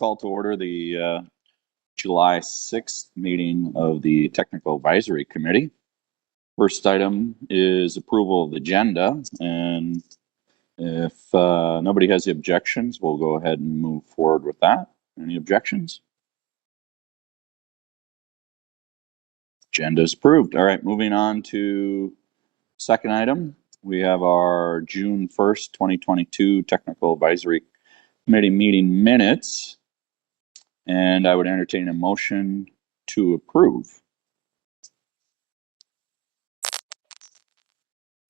Call to order the July 6th meeting of the Technical Advisory Committee. First item is approval of the agenda, and if nobody has the objections, we'll go ahead and move forward with that. Any objections? Agenda is approved. All right, moving on to second item. We have our June 1st, 2022 Technical Advisory Committee meeting minutes, and I would entertain a motion to approve.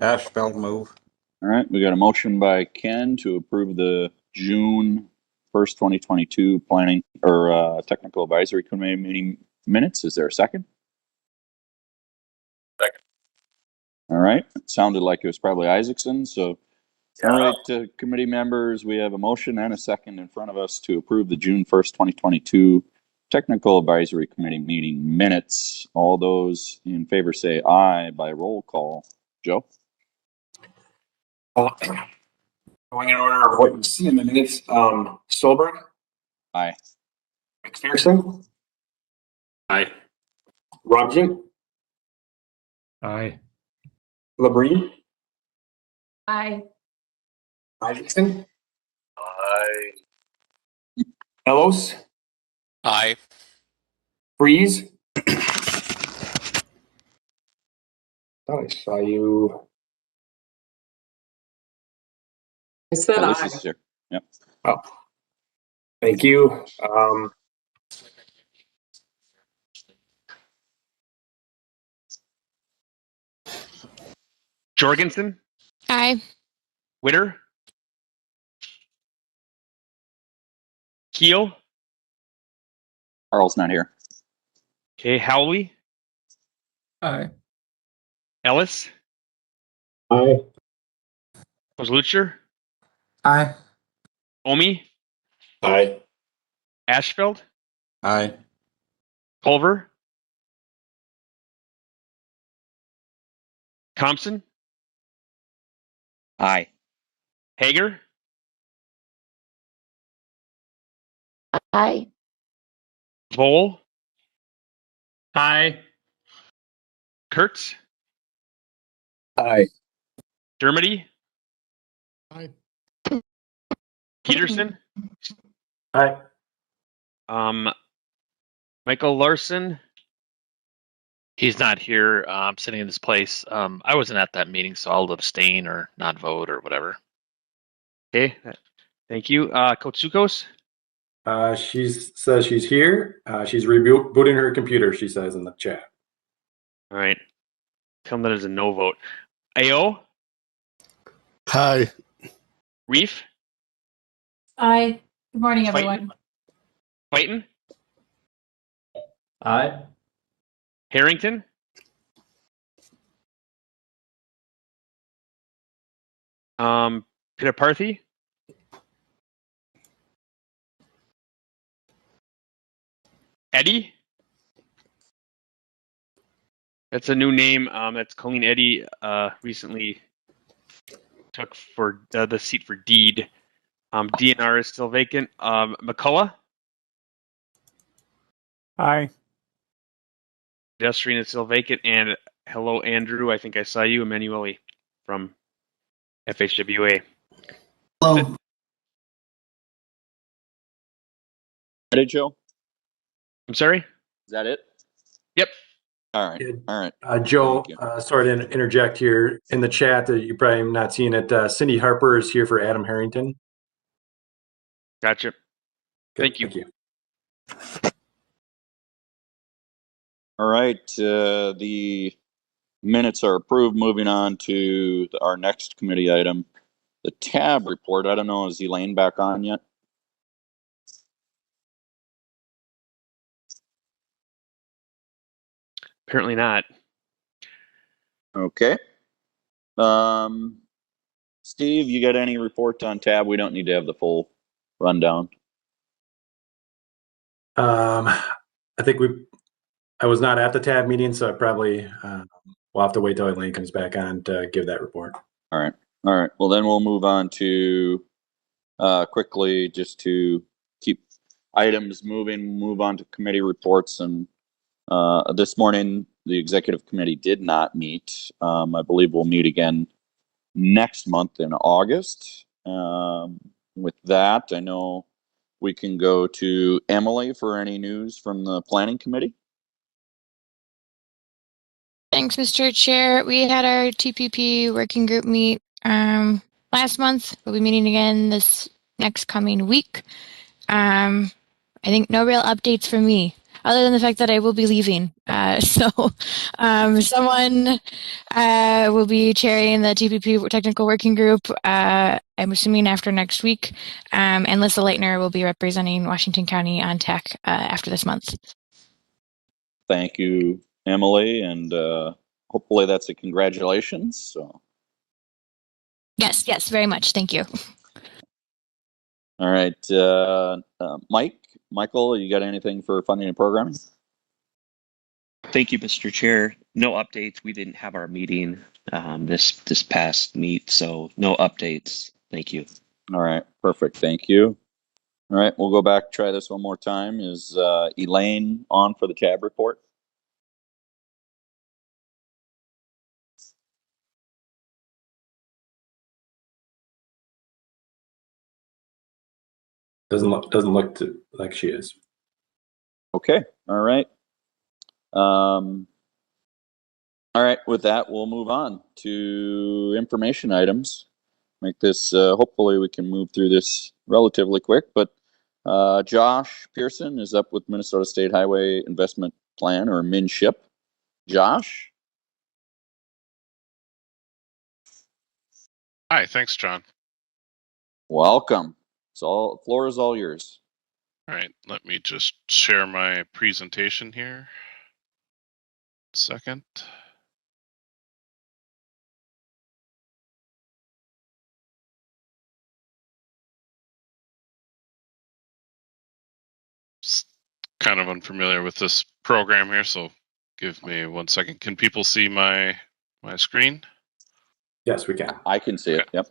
Ashfeld move. All right, we got a motion by Ken to approve the June 1st, 2022 planning or Technical Advisory Committee meeting minutes. Is there a second? Second. All right, it sounded like it was probably Isaacson, so all right, committee members, we have a motion and a second in front of us to approve the June 1st, 2022 Technical Advisory Committee meeting minutes. All those in favor say aye by roll call. Joe? Going in order of what you see in the minutes, Solberg? Aye. Pearson? Aye. Robson? Aye. Labrie? Aye. Isaacson? Aye. Ellos? Aye. Freeze? Thought I saw you. I said Oh, aye. this is here. Yep. Oh, thank you. Jorgensen, Aye. Witter, Keel, Carl's not here. okay, Howley, Aye. Ellis, Aye. Lucher, Aye. Omi, Aye. Ashfeld, Aye. Culver, Thompson, Aye. Hager, Aye. Vole, Aye. Kurtz, Aye. Dermody, Aye. Peterson, Aye. Michael Larson, He's not here. I'm sitting in his place. I wasn't at that meeting, so I'll abstain or not vote or whatever. okay, thank you. Kotsukos, She says she's here. She's rebooting her computer, she says in the chat. all right, tell them that is a no vote. AO, Hi. Reef, Aye. Good morning, Fight. everyone. Whiten, Aye. Harrington, Pittaparthy, Eddie. That's a new name. That's Colleen Eddy. Recently took for the seat for Deed. DNR is still vacant. McCullough, Aye. pedestrian is still vacant. And hello, Andrew. I think I saw you, Emanuele from FHWA. Hello. Ready, Joe? I'm sorry. Is that it? Yep. All right. Yeah. All right. Joe, Thank sorry to interject here in the chat. You're probably not seeing it. Cindy Harper is here for Adam Harrington. Gotcha. Good, Thank you. Thank you. All right. The minutes are approved. Moving on to our next committee item, the tab report. I don't know, is Elaine back on yet? Apparently not. Okay. Steve, you got any report on tab? We don't need to have the full rundown. I think I was not at the tab meeting, so I probably we'll have to wait till Elaine comes back on to give that report. All right. All right. Well, then we'll move on to quickly just to keep items move on to committee reports. And this morning, the executive committee did not meet. I believe we'll meet again next month in August. With that, I know we can go to Emily for any news from the planning committee. Thanks, Mr. Chair. We had our TPP working group meet last month. We'll be meeting again this next coming week. I think no real updates from me, other than the fact that I will be leaving. Someone will be chairing the TPP technical working group. I'm assuming after next week. And Lissa Leitner will be representing Washington County on tech after this month. Thank you, Emily, and hopefully that's a congratulations. So. Yes, very much. Thank you. All right, Michael, you got anything for funding and programming? Thank you, Mr. Chair. No updates. We didn't have our meeting this past meet, so no updates. Thank you. All right, perfect. Thank you. All right, we'll go back, try this one more time. Is Elaine on for the tab report? Doesn't look like she is. Okay, all right. All right, with that, we'll move on to information items. Make this, hopefully we can move through this relatively quick, but Josh Pearson is up with Minnesota State Highway Investment Plan, or MnSHIP. Josh? Hi, thanks, John. Welcome. Floor is all yours. All right, let me just share my presentation here. Second. Kind of unfamiliar with this program here, so give me 1 second. Can people see my screen? Yes, we can. I can see it. Yep.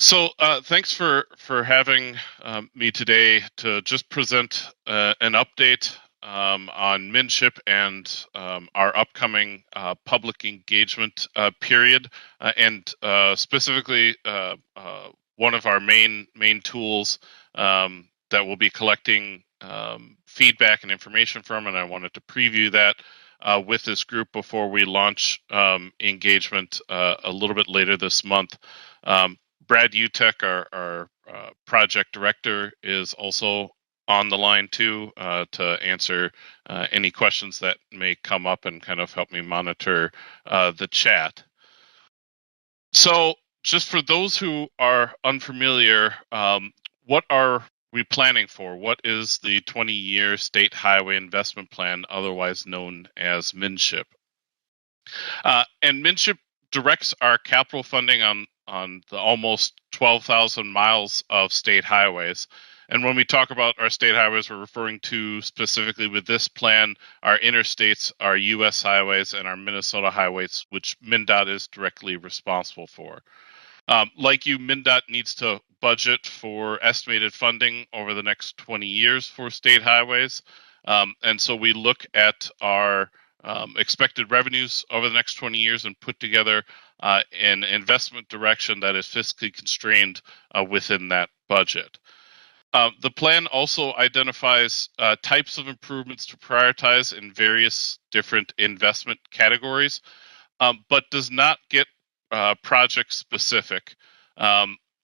So thanks for having me today to just present an update on MnSHIP and our upcoming public engagement period, and specifically one of our main tools that we'll be collecting feedback and information from, and I wanted to preview that with this group before we launch engagement a little bit later this month. Brad Utek, our project director, is also on the line too to answer any questions that may come up and kind of help me monitor the chat. So just for those who are unfamiliar, what are we planning for? What is the 20-year State Highway Investment Plan, otherwise known as MnSHIP? And MnSHIP directs our capital funding on the almost 12,000 miles of state highways. And when we talk about our state highways, we're referring to specifically with this plan, our interstates, our U.S. highways, and our Minnesota highways, which MnDOT is directly responsible for. Like you, MnDOT needs to budget for estimated funding over the next 20 years for state highways. And so we look at our expected revenues over the next 20 years and put together an investment direction that is fiscally constrained within that budget. The plan also identifies types of improvements to prioritize in various different investment categories, but does not get project specific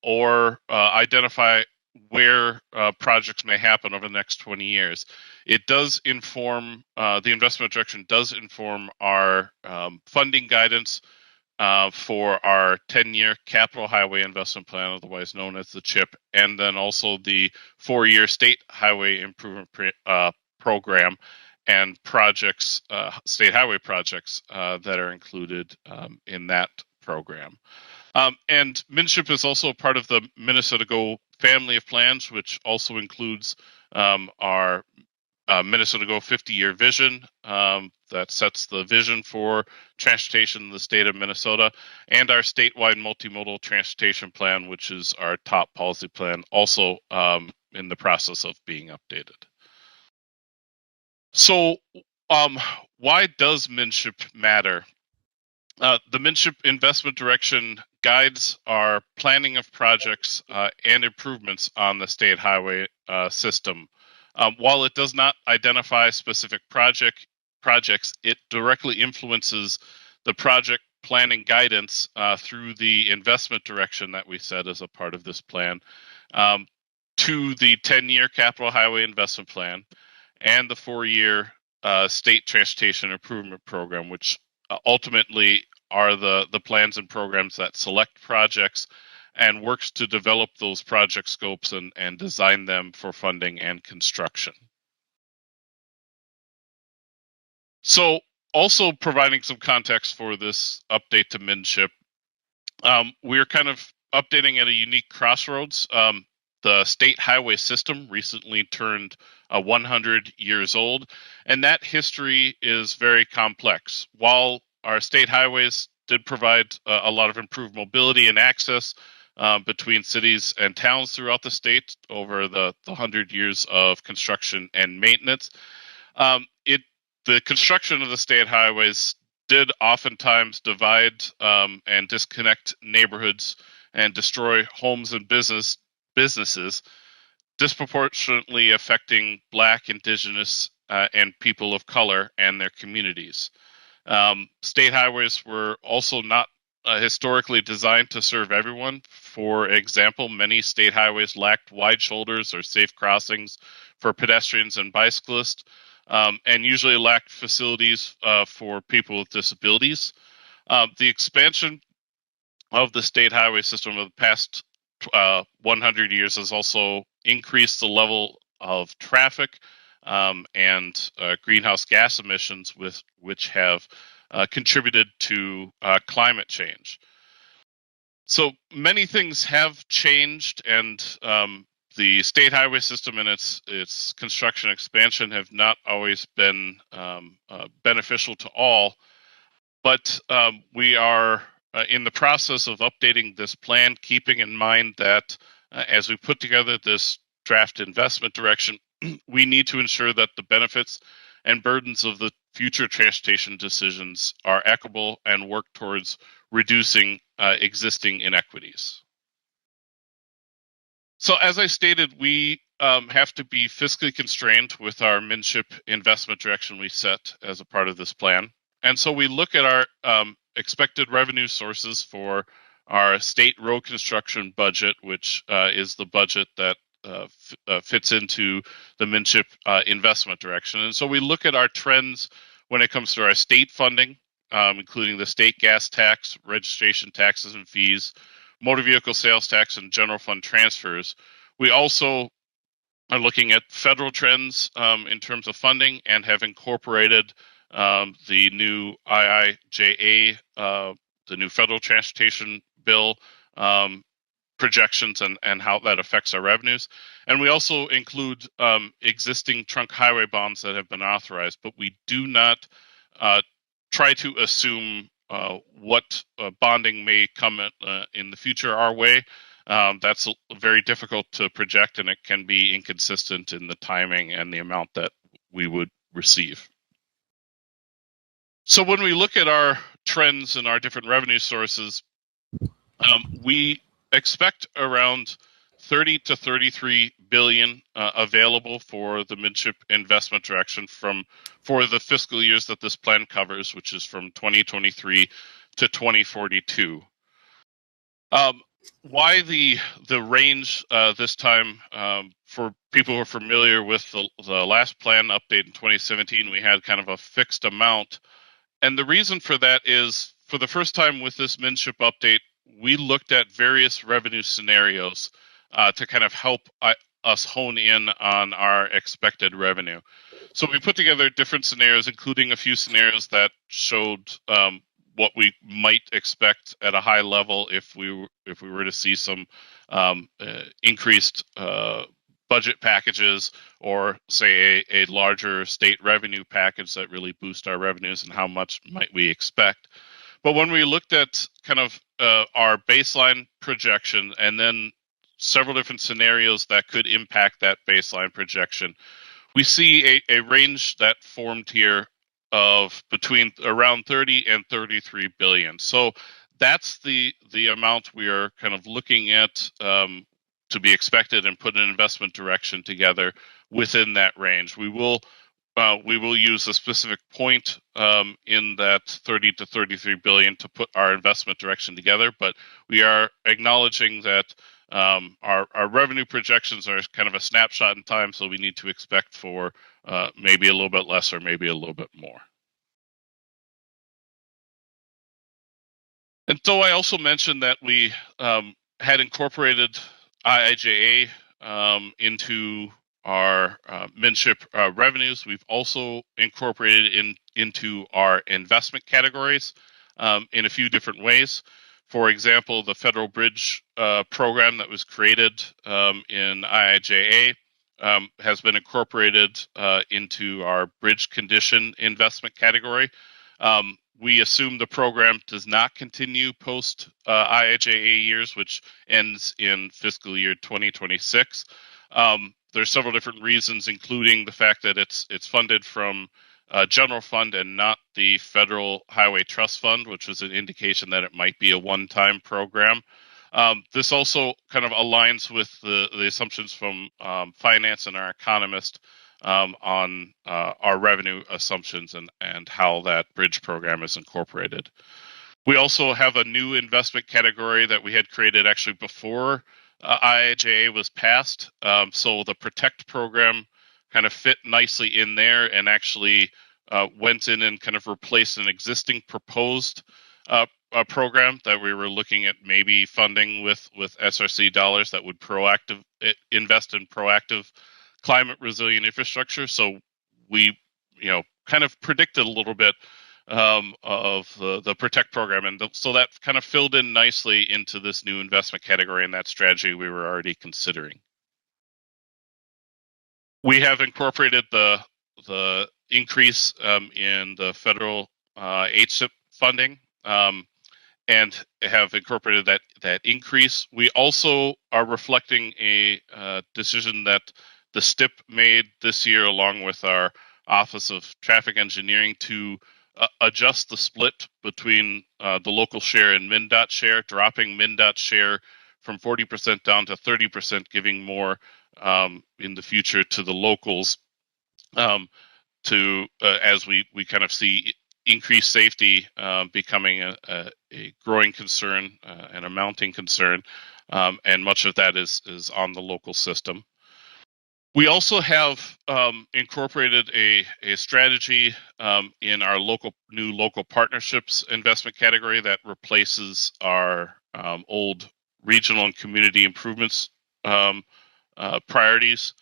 or identify where projects may happen over the next 20 years. It does inform, the investment direction does inform our funding guidance for our 10-year capital highway investment plan, otherwise known as the CHIP, and then also the 4-year state highway improvement program and projects, state highway projects that are included in that program. And MnSHIP is also part of the Minnesota Go family of plans, which also includes our Minnesota Go 50-year vision that sets the vision for transportation in the state of Minnesota, and our statewide multimodal transportation plan, which is our top policy plan, also in the process of being updated. So why does MnSHIP matter? The MnSHIP investment direction guides our planning of projects and improvements on the state highway system. While it does not identify specific projects, it directly influences the project planning guidance through the investment direction that we set as a part of this plan to the 10-year capital highway investment plan and the 4-year state transportation improvement program, which ultimately are the plans and programs that select projects and works to develop those project scopes and design them for funding and construction. So also providing some context for this update to MnSHIP, we're kind of updating at a unique crossroads. The state highway system recently turned 100 years old, and that history is very complex. While our state highways did provide a lot of improved mobility and access between cities and towns throughout the state over the 100 years of construction and maintenance, the construction of the state highways did oftentimes divide and disconnect neighborhoods and destroy homes and businesses, disproportionately affecting Black, Indigenous, and people of color and their communities. State highways were also not historically designed to serve everyone. For example, many state highways lacked wide shoulders or safe crossings for pedestrians and bicyclists, and usually lacked facilities for people with disabilities. The expansion of the state highway system of the past 100 years has also increased the level of traffic and greenhouse gas emissions, which have contributed to climate change. So many things have changed, and the state highway system and its construction expansion have not always been beneficial to all. But we are in the process of updating this plan, keeping in mind that as we put together this draft investment direction, we need to ensure that the benefits and burdens of the future transportation decisions are equitable and work towards reducing existing inequities. So as I stated, we have to be fiscally constrained with our MnSHIP investment direction we set as a part of this plan. And so we look at our expected revenue sources for our state road construction budget, which is the budget that fits into the MnSHIP investment direction. And so we look at our trends when it comes to our state funding, including the state gas tax, registration taxes and fees, motor vehicle sales tax, and general fund transfers. We also are looking at federal trends in terms of funding and have incorporated the new IIJA, the new federal transportation bill projections and how that affects our revenues. And we also include existing trunk highway bonds that have been authorized, but we do not try to assume what bonding may come in the future our way. That's very difficult to project, and it can be inconsistent in the timing and the amount that we would receive. So when we look at our trends and our different revenue sources, we expect around 30 to 33 billion available for the MnSHIP investment direction for the fiscal years that this plan covers, which is from 2023 to 2042. Why the range this time? For people who are familiar with the last plan update in 2017, we had kind of a fixed amount. And the reason for that is, for the first time with this MnSHIP update, we looked at various revenue scenarios to kind of help us hone in on our expected revenue. So we put together different scenarios, including a few scenarios that showed what we might expect at a high level if we were to see some increased budget packages, or say a larger state revenue package that really boost our revenues, and how much might we expect. But when we looked at kind of our baseline projection and then several different scenarios that could impact that baseline projection. We see a range that formed here of between around 30 and 33 billion. So that's the amount we are kind of looking at to be expected and put an investment direction together within that range. We will use a specific point in that 30 to 33 billion to put our investment direction together, but we are acknowledging that our revenue projections are kind of a snapshot in time, so we need to expect for maybe a little bit less or maybe a little bit more. And so I also mentioned that we had incorporated IIJA into our MnSHIP revenues. We've also incorporated into our investment categories in a few different ways. For example, the federal bridge program that was created in IIJA has been incorporated into our bridge condition investment category. We assume the program does not continue post IIJA years, which ends in fiscal year 2026. There's several different reasons, including the fact that it's funded from general fund and not the Federal Highway Trust Fund, which was an indication that it might be a one-time program. This also kind of aligns with the assumptions from finance and our economist on our revenue assumptions and how that bridge program is incorporated. We also have a new investment category that we had created actually before IIJA was passed. So the Protect program kind of fit nicely in there and actually went in and kind of replaced an existing proposed program that we were looking at maybe funding with SRC dollars that would invest in proactive climate resilient infrastructure. So we, kind of predicted a little bit of the Protect program, and so that kind of filled in nicely into this new investment category and that strategy we were already considering. We have incorporated the increase in the federal HSIP funding and have incorporated that increase. We also are reflecting a decision that the STIP made this year along with our Office of Traffic Engineering to adjust the split between the local share and MnDOT share, dropping MnDOT share from 40% down to 30%, giving more in the future to the locals as we kind of see increased safety becoming a growing concern and a mounting concern, and much of that is on the local system. We also have incorporated a strategy in our new local partnerships investment category that replaces our old regional and community improvements priorities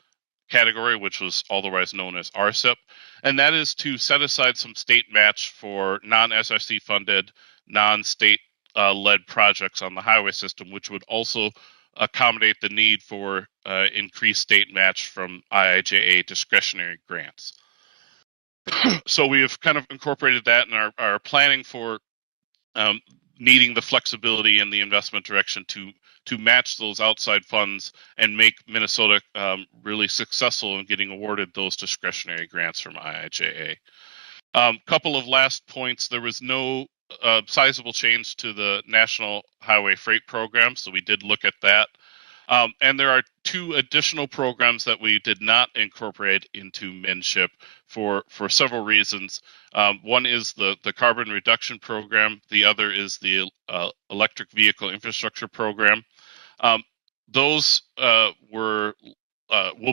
category, which was otherwise known as RCIP. And that is to set aside some state match for non-SRC funded, non-state led projects on the highway system, which would also accommodate the need for increased state match from IIJA discretionary grants. So we have kind of incorporated that and are planning for needing the flexibility in the investment direction to match those outside funds and make Minnesota really successful in getting awarded those discretionary grants from IIJA. Couple of last points. There was no sizable change to the National Highway Freight Program, so we did look at that. And there are two additional programs that we did not incorporate into MnSHIP for several reasons. One is the carbon reduction program. The other is the electric vehicle infrastructure program. Those will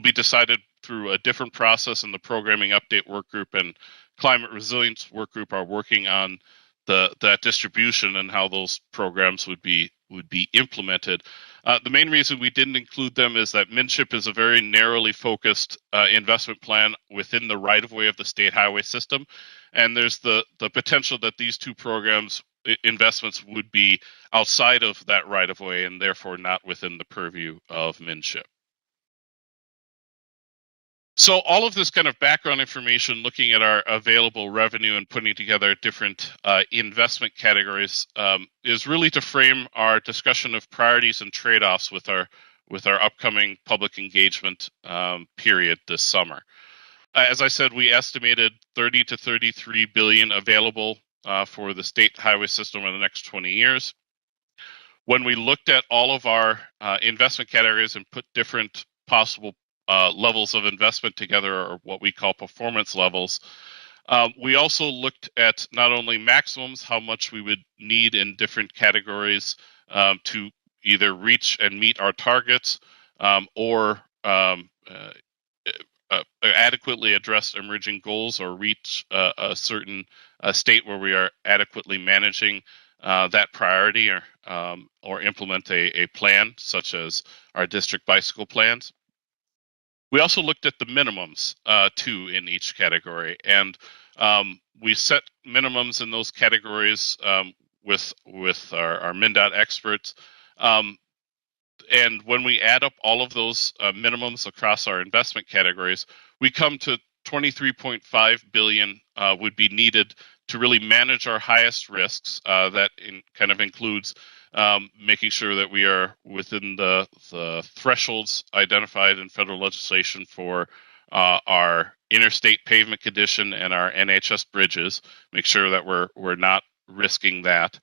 be decided through a different process, and the programming update work group and climate resilience work group are working on that distribution and how those programs would be implemented. The main reason we didn't include them is that MnSHIP is a very narrowly focused investment plan within the right-of-way of the state highway system, and there's the potential that these two programs investments would be outside of that right-of-way and therefore not within the purview of MnSHIP. So all of this kind of background information, looking at our available revenue and putting together different investment categories, is really to frame our discussion of priorities and trade-offs with our with our upcoming public engagement period this summer. As I said, we estimated 30 to 33 billion available for the state highway system over the next 20 years. When we looked at all of our investment categories and put different possible levels of investment together, or what we call performance levels, we also looked at not only maximums, how much we would need in different categories to either reach and meet our targets or adequately address emerging goals or reach a certain state where we are adequately managing that priority or implement a plan, such as our district bicycle plans. We also looked at the minimums too in each category, and we set minimums in those categories with our MnDOT experts. And when we add up all of those minimums across our investment categories, we come to 23.5 billion would be needed to really manage our highest risks. That kind of includes making sure that we are within the thresholds identified in federal legislation for our interstate pavement condition and our NHS bridges. Make sure that we're not risking that.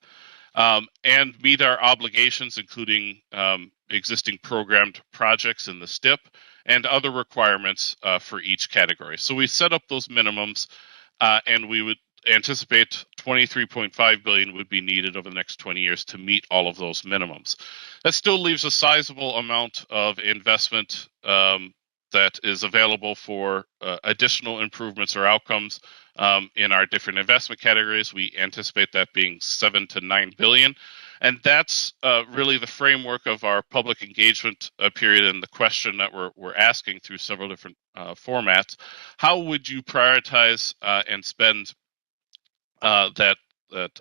And meet our obligations, including existing programmed projects in the STIP and other requirements for each category. So we set up those minimums, and we would anticipate 23.5 billion would be needed over the next 20 years to meet all of those minimums. That still leaves a sizable amount of investment that is available for additional improvements or outcomes in our different investment categories. We anticipate that being 7 to 9 billion. And that's really the framework of our public engagement period and the question that we're asking through several different formats. How would you prioritize and spend that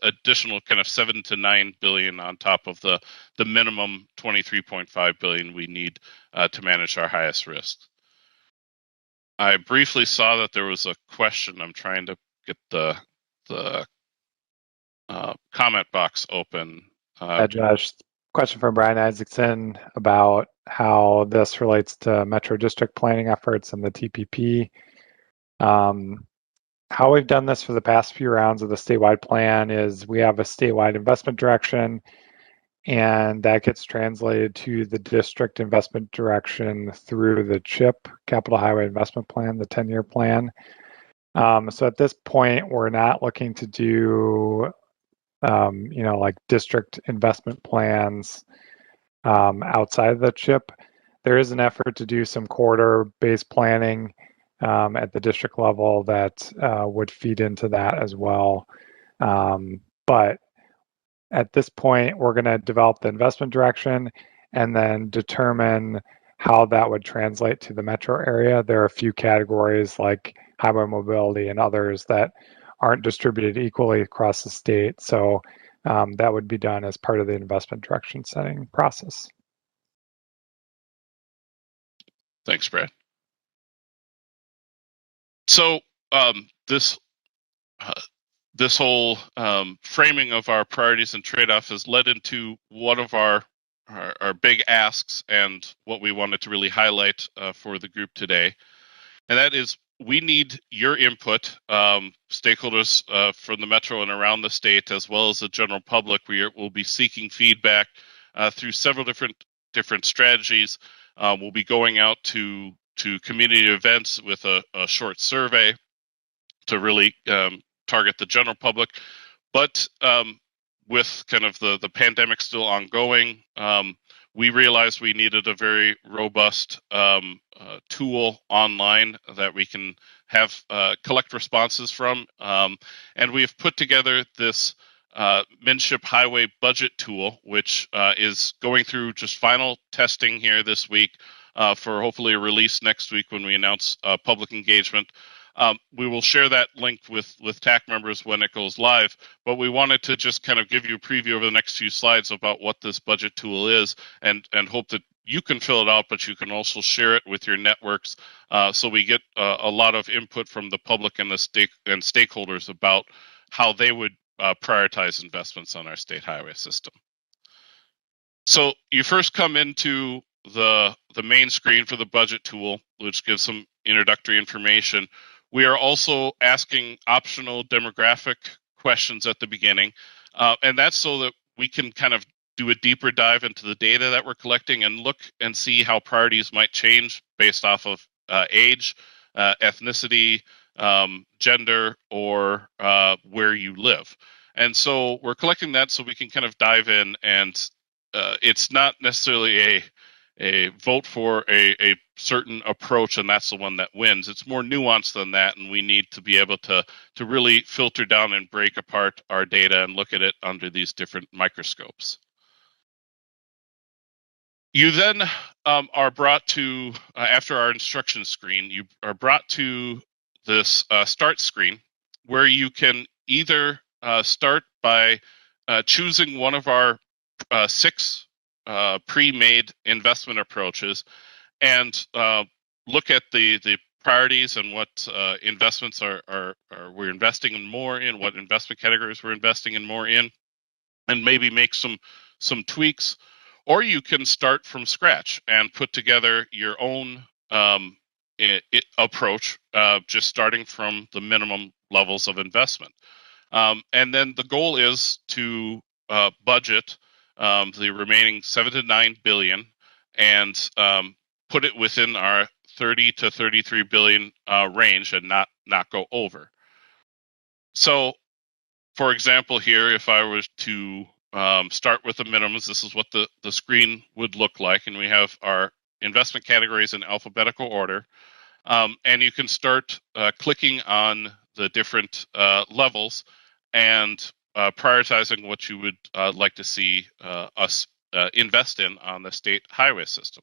additional kind of 7 to 9 billion on top of the minimum 23.5 billion we need to manage our highest risks? I briefly saw that there was a question. I'm trying to get the comment box open. Josh, question from Brian Isaacson about how this relates to Metro District planning efforts and the TPP. How we've done this for the past few rounds of the statewide plan is we have a statewide investment direction, and that gets translated to the district investment direction through the CHIP, Capital Highway Investment Plan, the 10-year plan. So at this point, we're not looking to do, like district investment plans outside of the CHIP. There is an effort to do some corridor-based planning at the district level that would feed into that as well. But at this point, we're going to develop the investment direction and then determine how that would translate to the metro area. There are a few categories like highway mobility and others that aren't distributed equally across the state. So that would be done as part of the investment direction setting process. Thanks, Brad. So this whole framing of our priorities and trade-off has led into one of our big asks and what we wanted to really highlight for the group today. And that is, we need your input, stakeholders from the Metro and around the state, as well as the general public. We will be seeking feedback through several different strategies. We'll be going out to community events with a short survey to really target the general public. But with kind of the pandemic still ongoing, we realized we needed a very robust tool online that we can have collect responses from. And we have put together this MnSHIP highway budget tool, which is going through just final testing here this week for hopefully a release next week when we announce public engagement. We will share that link with TAC members when it goes live, but we wanted to just kind of give you a preview over the next few slides about what this budget tool is, and hope that you can fill it out, but you can also share it with your networks, so we get a lot of input from the public and stakeholders about how they would prioritize investments on our state highway system. So you first come into the main screen for the budget tool, which gives some introductory information. We are also asking optional demographic questions at the beginning, and that's so that we can kind of do a deeper dive into the data that we're collecting and look and see how priorities might change based off of age, ethnicity, gender, or where you live. And so we're collecting that so we can kind of dive in, and it's not necessarily a vote for a certain approach and that's the one that wins. It's more nuanced than that, and we need to be able to really filter down and break apart our data and look at it under these different microscopes. You then are brought to, after our instruction screen, you are brought to this start screen where you can either start by choosing one of our 6 pre-made investment approaches and look at the priorities and what investments are we're investing in more in, what investment categories we're investing in more in, and maybe make some tweaks. Or you can start from scratch and put together your own approach, just starting from the minimum levels of investment. And then the goal is to budget the remaining 7 to 9 billion and put it within our 30 to 33 billion range and not go over. So, for example, here, if I was to start with the minimums, this is what the screen would look like, and we have our investment categories in alphabetical order. And you can start clicking on the different levels and prioritizing what you would like to see us invest in on the state highway system.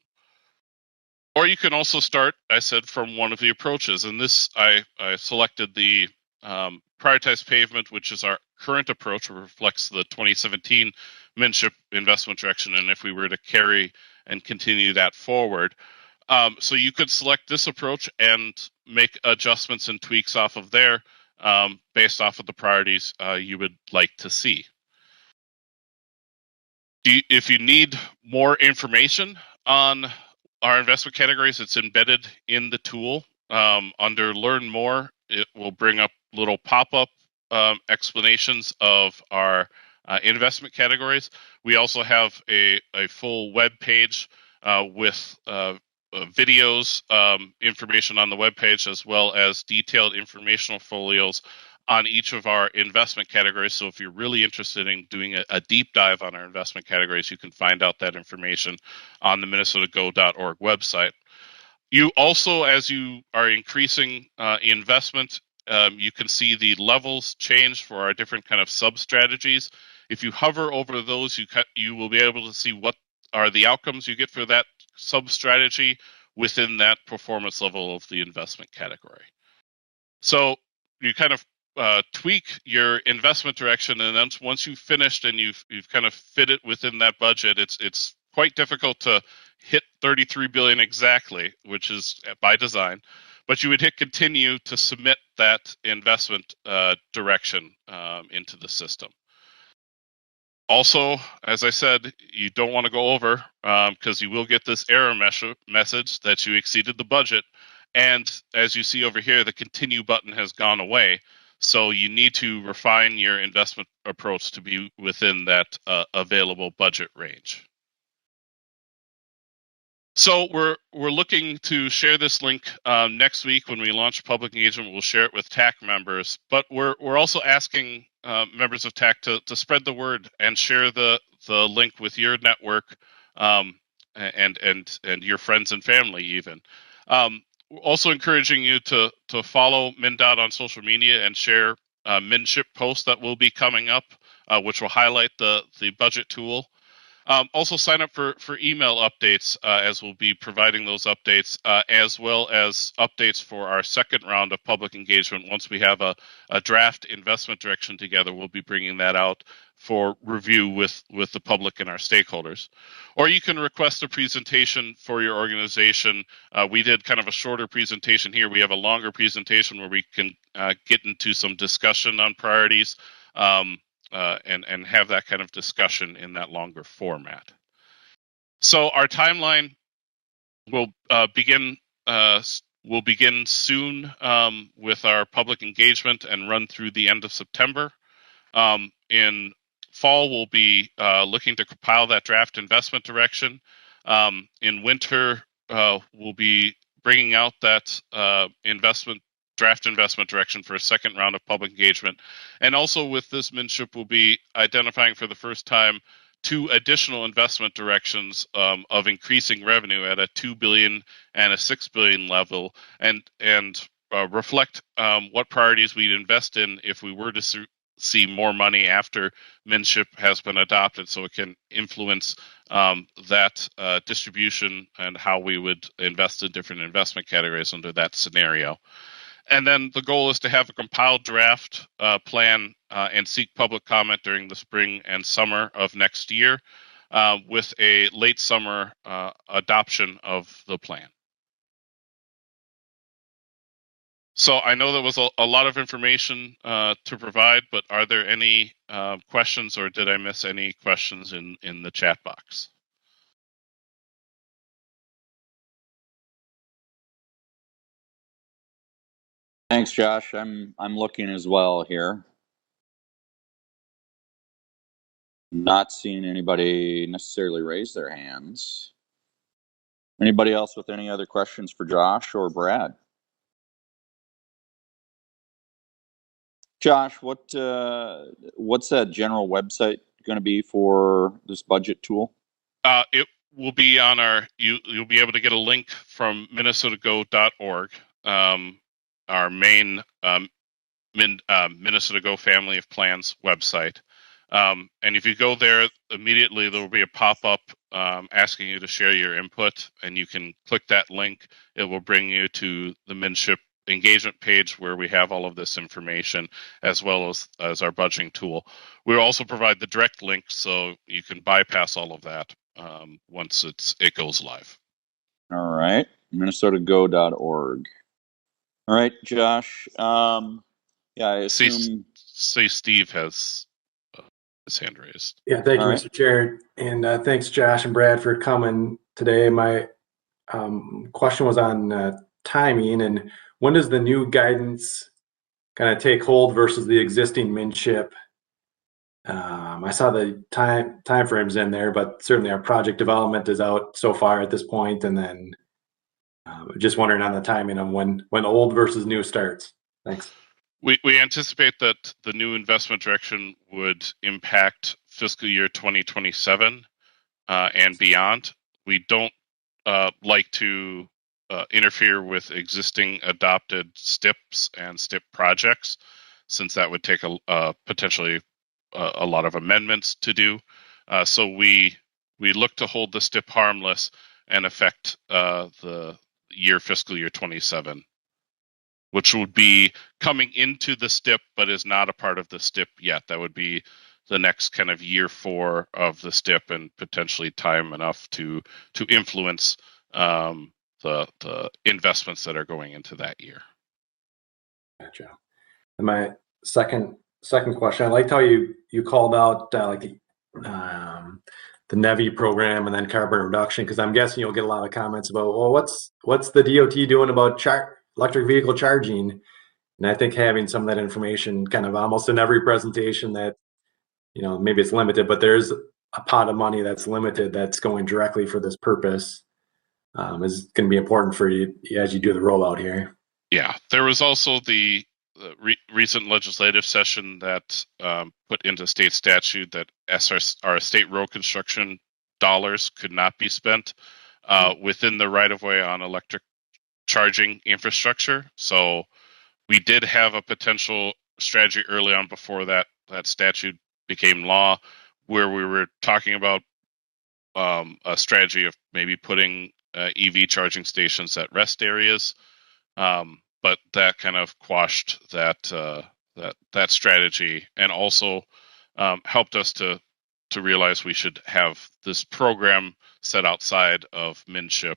Or you can also start, I said, from one of the approaches. And this, I selected the prioritized pavement, which is our current approach, which reflects the 2017 MnSHIP investment direction. And if we were to carry and continue that forward, so you could select this approach and make adjustments and tweaks off of there based off of the priorities you would like to see. If you need more information on our investment categories, it's embedded in the tool. Under Learn More, it will bring up little pop-up explanations of our investment categories. We also have a full web page with videos, information on the web page, as well as detailed informational folios on each of our investment categories. So if you're really interested in doing a deep dive on our investment categories, you can find out that information on the minnesotago.org website. You also, as you are increasing investment, you can see the levels change for our different kind of sub-strategies. If you hover over those, you will be able to see what are the outcomes you get for that sub-strategy within that performance level of the investment category. So you kind of tweak your investment direction, and then once you've finished and you've kind of fit it within that budget, it's quite difficult to hit 33 billion exactly, which is by design, but you would hit continue to submit that investment direction into the system. Also, as I said, you don't want to go over because you will get this error message that you exceeded the budget. And as you see over here, the continue button has gone away. So you need to refine your investment approach to be within that available budget range. So we're looking to share this link next week when we launch public engagement. We'll share it with TAC members, but we're also asking members of TAC to spread the word and share the link with your network and your friends and family even. We're also encouraging you to follow MnDOT on social media and share MnSHIP posts that will be coming up, which will highlight the budget tool. Also sign up for email updates as we'll be providing those updates, as well as updates for our second round of public engagement. Once we have a draft investment direction together, we'll be bringing that out for review with the public and our stakeholders. Or you can request a presentation for your organization. We did kind of a shorter presentation here. We have a longer presentation where we can get into some discussion on priorities. And have that kind of discussion in that longer format. So our timeline we'll begin soon with our public engagement and run through the end of September. In fall, we'll be looking to compile that draft investment direction. In winter, we'll be bringing out that draft investment direction for a second round of public engagement. And also with this MnSHIP, we'll be identifying for the first time 2 additional investment directions of increasing revenue at a 2 billion and a 6 billion level, and reflect what priorities we'd invest in if we were to see more money after MnSHIP has been adopted, so it can influence that distribution and how we would invest in different investment categories under that scenario. And then the goal is to have a compiled draft plan and seek public comment during the spring and summer of next year with a late summer adoption of the plan. So I know there was a lot of information to provide, but are there any questions, or did I miss any questions in the chat box? Thanks, Josh. I'm looking as well here. Not seeing anybody necessarily raise their hands. Anybody else with any other questions for Josh or Brad? Josh, what's that general website going to be for this budget tool? It will be on you'll be able to get a link from minnesotago.org, our main Minnesota Go Family of Plans website. And if you go there, immediately there will be a pop-up asking you to share your input, and you can click that link. It will bring you to the MnSHIP engagement page where we have all of this information, as well as our budgeting tool. We'll also provide the direct link so you can bypass all of that once it goes live. All right, minnesotago.org. All right, Josh. Yeah, I assume. See, Steve has his hand raised. Yeah, thank you, Mr. Chair. And thanks, Josh and Brad, for coming today. My question was on timing, and when does the new guidance kind of take hold versus the existing MnSHIP? I saw the time frames in there, but certainly our project development is out so far at this point, and then just wondering on the timing of when old versus new starts. Thanks. We anticipate that the new investment direction would impact fiscal year 2027 and beyond. We don't like to interfere with existing adopted STIPs and STIP projects, since that would take potentially a lot of amendments to do. So we look to hold the STIP harmless and affect the fiscal year 27. Which would be coming into the STIP, but is not a part of the STIP yet. That would be the next kind of year 4 of the STIP, and potentially time enough to influence the investments that are going into that year. Gotcha. And my second question, I liked how you called out like the NEVI program and then carbon reduction, because I'm guessing you'll get a lot of comments about, well, what's the DOT doing about electric vehicle charging? And I think having some of that information kind of almost in every presentation that, maybe it's limited, but there's a pot of money that's limited that's going directly for this purpose is going to be important for you as you do the rollout here. Yeah, there was also the recent legislative session that put into state statute that our state road construction dollars could not be spent within the right-of-way on electric charging infrastructure. So we did have a potential strategy early on before that statute became law, where we were talking about a strategy of maybe putting EV charging stations at rest areas, but that kind of quashed that strategy, and also helped us to realize we should have this program set outside of MnSHIP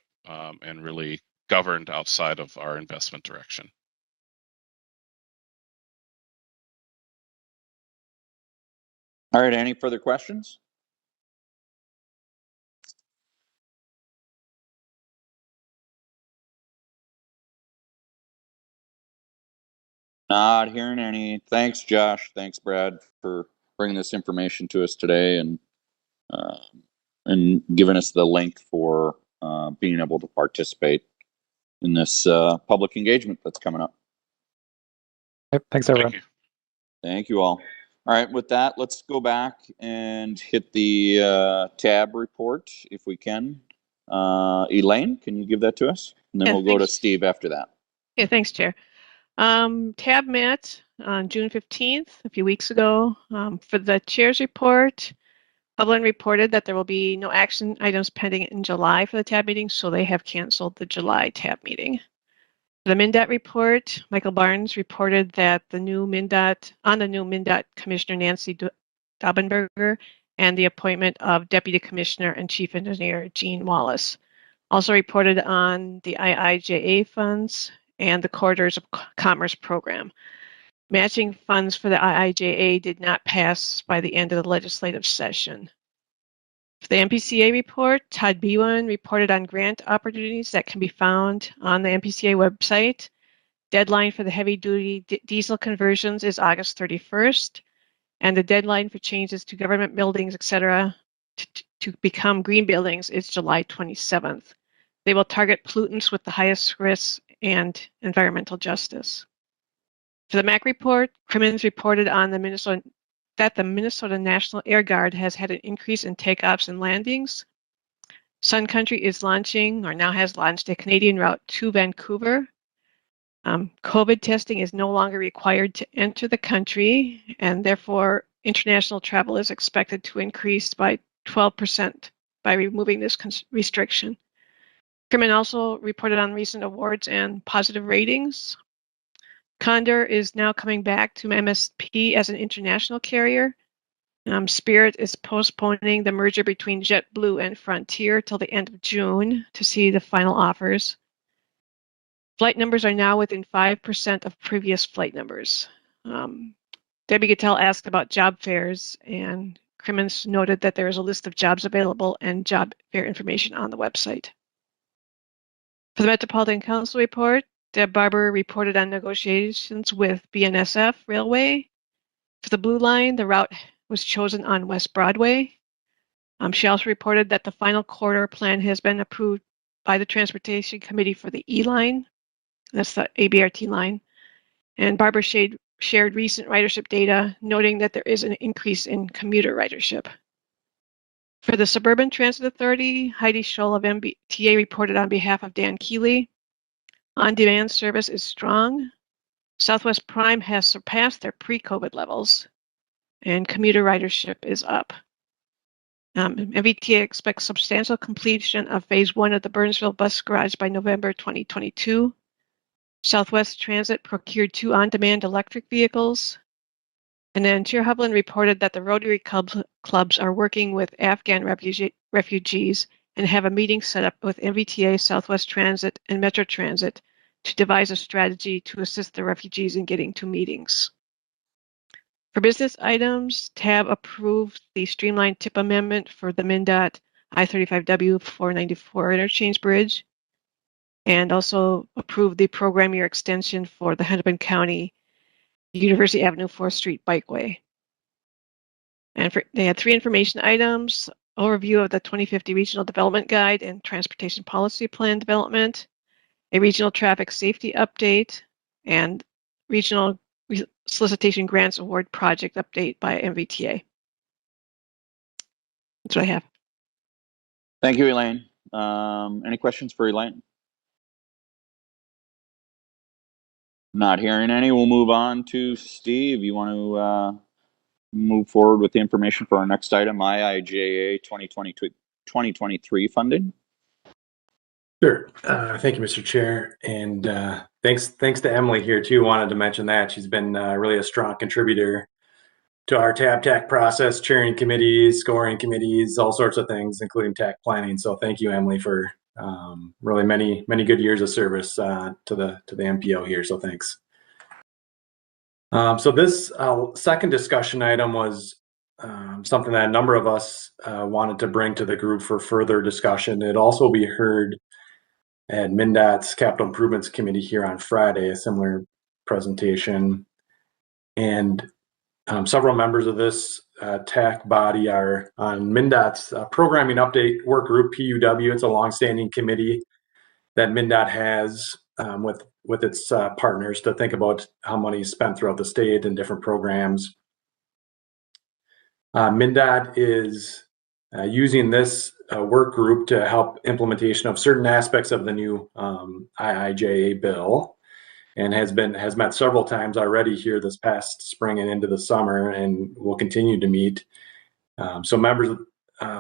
and really governed outside of our investment direction. All right, any further questions? Not hearing any. Thanks, Josh. Thanks, Brad, for bringing this information to us today and giving us the link for being able to participate in this public engagement that's coming up. Yep, thanks, everyone. Thank you. Thank you all. All right, with that, let's go back and hit the tab report if we can. Elaine, can you give that to us? And then Yeah, we'll go to thanks. Steve after that. Yeah, thanks, Chair. Tab met on June 15th, a few weeks ago. For the Chair's report, Pavement reported that there will be no action items pending in July for the tab meeting, so they have canceled the July tab meeting. For the MnDOT report, Michael Barnes reported that the new MnDOT Commissioner Nancy Daubenberger and the appointment of Deputy Commissioner and Chief Engineer Gene Wallace. Also reported on the IIJA funds and the Corridors of Commerce program. Matching funds for the IIJA did not pass by the end of the legislative session. For the MPCA report, Todd Bewan reported on grant opportunities that can be found on the MPCA website. Deadline for the heavy-duty diesel conversions is August 31st, and the deadline for changes to government buildings, etc., to become green buildings is July 27th. They will target pollutants with the highest risks and environmental justice. For the MAC report, Crimmins reported on the Minnesota National Air Guard has had an increase in takeoffs and landings. Sun Country is launching, or now has launched, a Canadian route to Vancouver. COVID testing is no longer required to enter the country, and therefore international travel is expected to increase by 12% by removing this restriction. Crimmins also reported on recent awards and positive ratings. Condor is now coming back to MSP as an international carrier. Spirit is postponing the merger between JetBlue and Frontier till the end of June to see the final offers. Flight numbers are now within 5% of previous flight numbers. Debbie Gattell asked about job fairs, and Crimmins noted that there is a list of jobs available and job fair information on the website. For the Metropolitan Council report, Deb Barber reported on negotiations with BNSF Railway. For the Blue Line, the route was chosen on West Broadway. She also reported that the final corridor plan has been approved by the Transportation Committee for the E-Line. That's the ABRT line. And Barbara shared recent ridership data, noting that there is an increase in commuter ridership. For the Suburban Transit Authority, Heidi Scholl of MBTA reported on behalf of Dan Keeley. On-demand service is strong. Southwest Prime has surpassed their pre-COVID levels, and commuter ridership is up. MBTA expects substantial completion of phase 1 of the Burnsville bus garage by November 2022. Southwest Transit procured 2 on-demand electric vehicles. And then Chair Hovland reported that the Rotary clubs are working with Afghan refugees and have a meeting set up with MBTA, Southwest Transit, and Metro Transit to devise a strategy to assist the refugees in getting to meetings. For business items, TAB approved the streamlined tip amendment for the MnDOT I-35W 494 interchange bridge, and also approved the program year extension for the Hennepin County University Avenue 4th Street Bikeway. And they had 3 information items: overview of the 2050 Regional Development Guide and Transportation Policy Plan development, a regional traffic safety update, and regional solicitation grants award project update by MVTA. That's what I have. Thank you, Elaine. Any questions for Elaine? Not hearing any. We'll move on to Steve. You want to move forward with the information for our next item, IIJA 2023 funding? Sure. Thank you, Mr. Chair. And thanks to Emily here too. Wanted to mention that she's been really a strong contributor to our TAB TAC process, chairing committees, scoring committees, all sorts of things, including TAC planning. So thank you, Emily, for really many good years of service to the MPO here. So thanks. So this second discussion item was something that a number of us wanted to bring to the group for further discussion. It'd also be heard at MnDOT's Capital Improvements Committee here on Friday, a similar presentation. And several members of this TAC body are on MnDOT's programming update work group, PUW. It's a longstanding committee that MnDOT has with its partners to think about how money is spent throughout the state and different programs. MnDOT is using this work group to help implementation of certain aspects of the new IIJA bill, and has met several times already here this past spring and into the summer, and will continue to meet. So members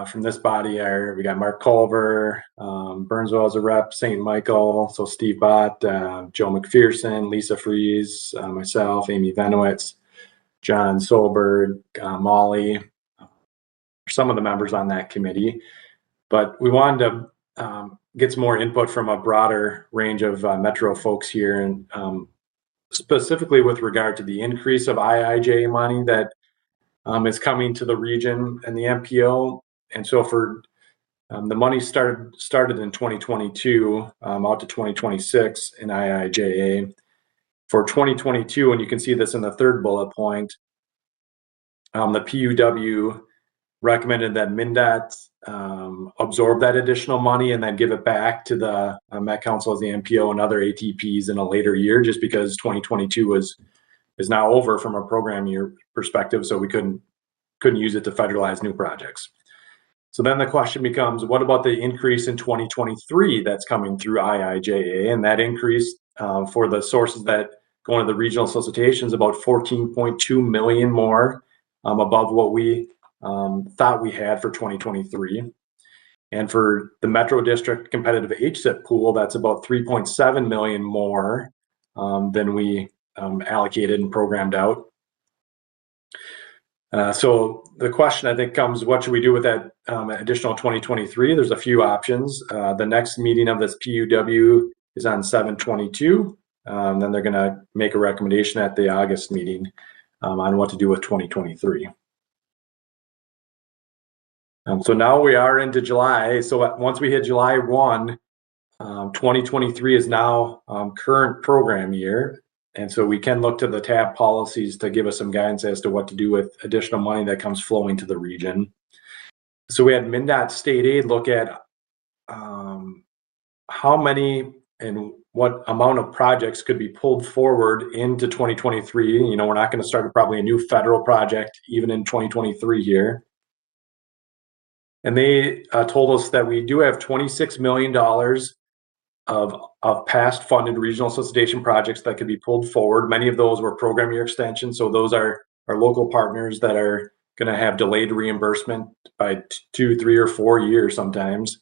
from this body we got Mark Culver, Burnsville as a rep, St. Michael, so Steve Bott, Joe McPherson, Lisa Fries, myself, Amy Venowitz, John Solberg, Molly, some of the members on that committee. But we wanted to get some more input from a broader range of Metro folks here, and specifically with regard to the increase of IIJA money that is coming to the region and the MPO. And so for the money started in 2022 out to 2026 in IIJA. For 2022, and you can see this in the third bullet point, the PUW recommended that MnDOT absorb that additional money and then give it back to the Met Council as the MPO and other ATPs in a later year, just because 2022 is now over from a program year perspective, so we couldn't use it to federalize new projects. So then the question becomes, what about the increase in 2023 that's coming through IIJA? And that increase for the sources that go into the regional solicitations, about 14.2 million more above what we thought we had for 2023. And for the Metro District competitive HSIP pool, that's about 3.7 million more than we allocated and programmed out. So the question I think comes, what should we do with that additional 2023? There's a few options. The next meeting of this PUW is on 7/22. Then they're going to make a recommendation at the August meeting on what to do with 2023. So now we are into July. So once we hit July 1, 2023 is now current program year. And so we can look to the TAB policies to give us some guidance as to what to do with additional money that comes flowing to the region. So we had MnDOT State Aid look at how many and what amount of projects could be pulled forward into 2023. You know, we're not going to start probably a new federal project even in 2023 here. And they told us that we do have $26 million of past funded regional solicitation projects that could be pulled forward. Many of those were program year extensions. So those are our local partners that are going to have delayed reimbursement by 2, 3, or 4 years sometimes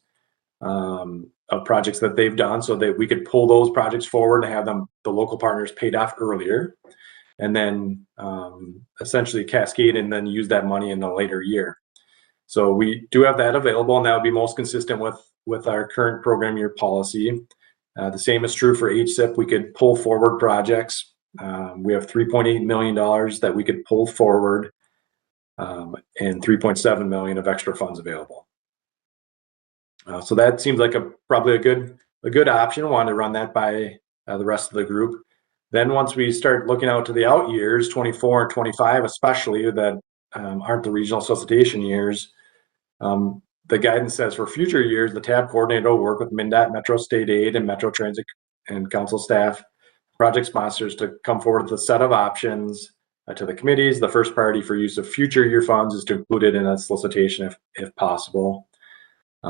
of projects that they've done, so that we could pull those projects forward and have them, the local partners, paid off earlier, and then essentially cascade and then use that money in a later year. So we do have that available, and that would be most consistent with our current program year policy. The same is true for HSIP. We could pull forward projects. We have $3.8 million that we could pull forward, and $3.7 million of extra funds available. So that seems like probably a good option. I wanted to run that by the rest of the group. Then once we start looking out to the out years, 24 and 25 especially, that aren't the regional solicitation years, the guidance says for future years, the TAB coordinator will work with MnDOT, Metro State Aid, and Metro Transit and council staff, project sponsors, to come forward with a set of options to the committees. The first priority for use of future year funds is to include it in a solicitation if possible.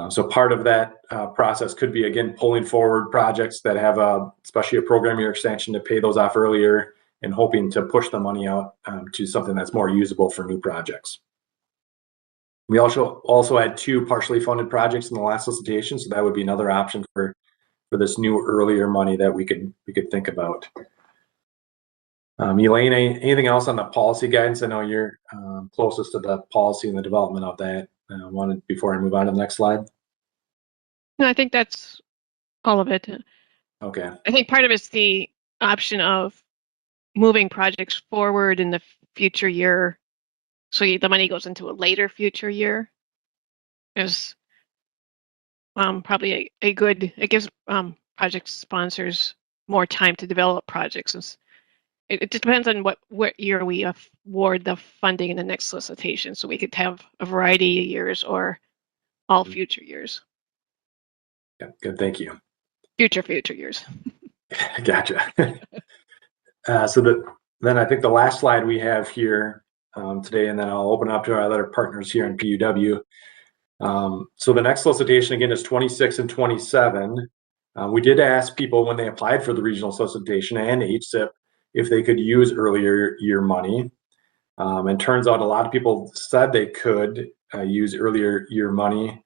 So part of that process could be, again, pulling forward projects that have especially a program year extension, to pay those off earlier, and hoping to push the money out to something that's more usable for new projects. We also had 2 partially funded projects in the last solicitation, so that would be another option for this new earlier money that we could think about. Elaine, anything else on the policy guidance? I know you're closest to the policy and the development of that. Before I move on to the next slide. No, I think that's all of it. Okay. I think part of it's the option of moving projects forward in the future year, so the money goes into a later future year. Is probably a good. It gives project sponsors more time to develop projects. it just depends on what year we award the funding in the next solicitation. So we could have a variety of years or all future years. Yeah, good. Thank you. Future years. Gotcha. Then I think the last slide we have here today, and then I'll open up to our other partners here in PUW. So the next solicitation again is 26 and 27. We did ask people when they applied for the regional solicitation and HSIP if they could use earlier year money. And turns out a lot of people said they could use earlier year money.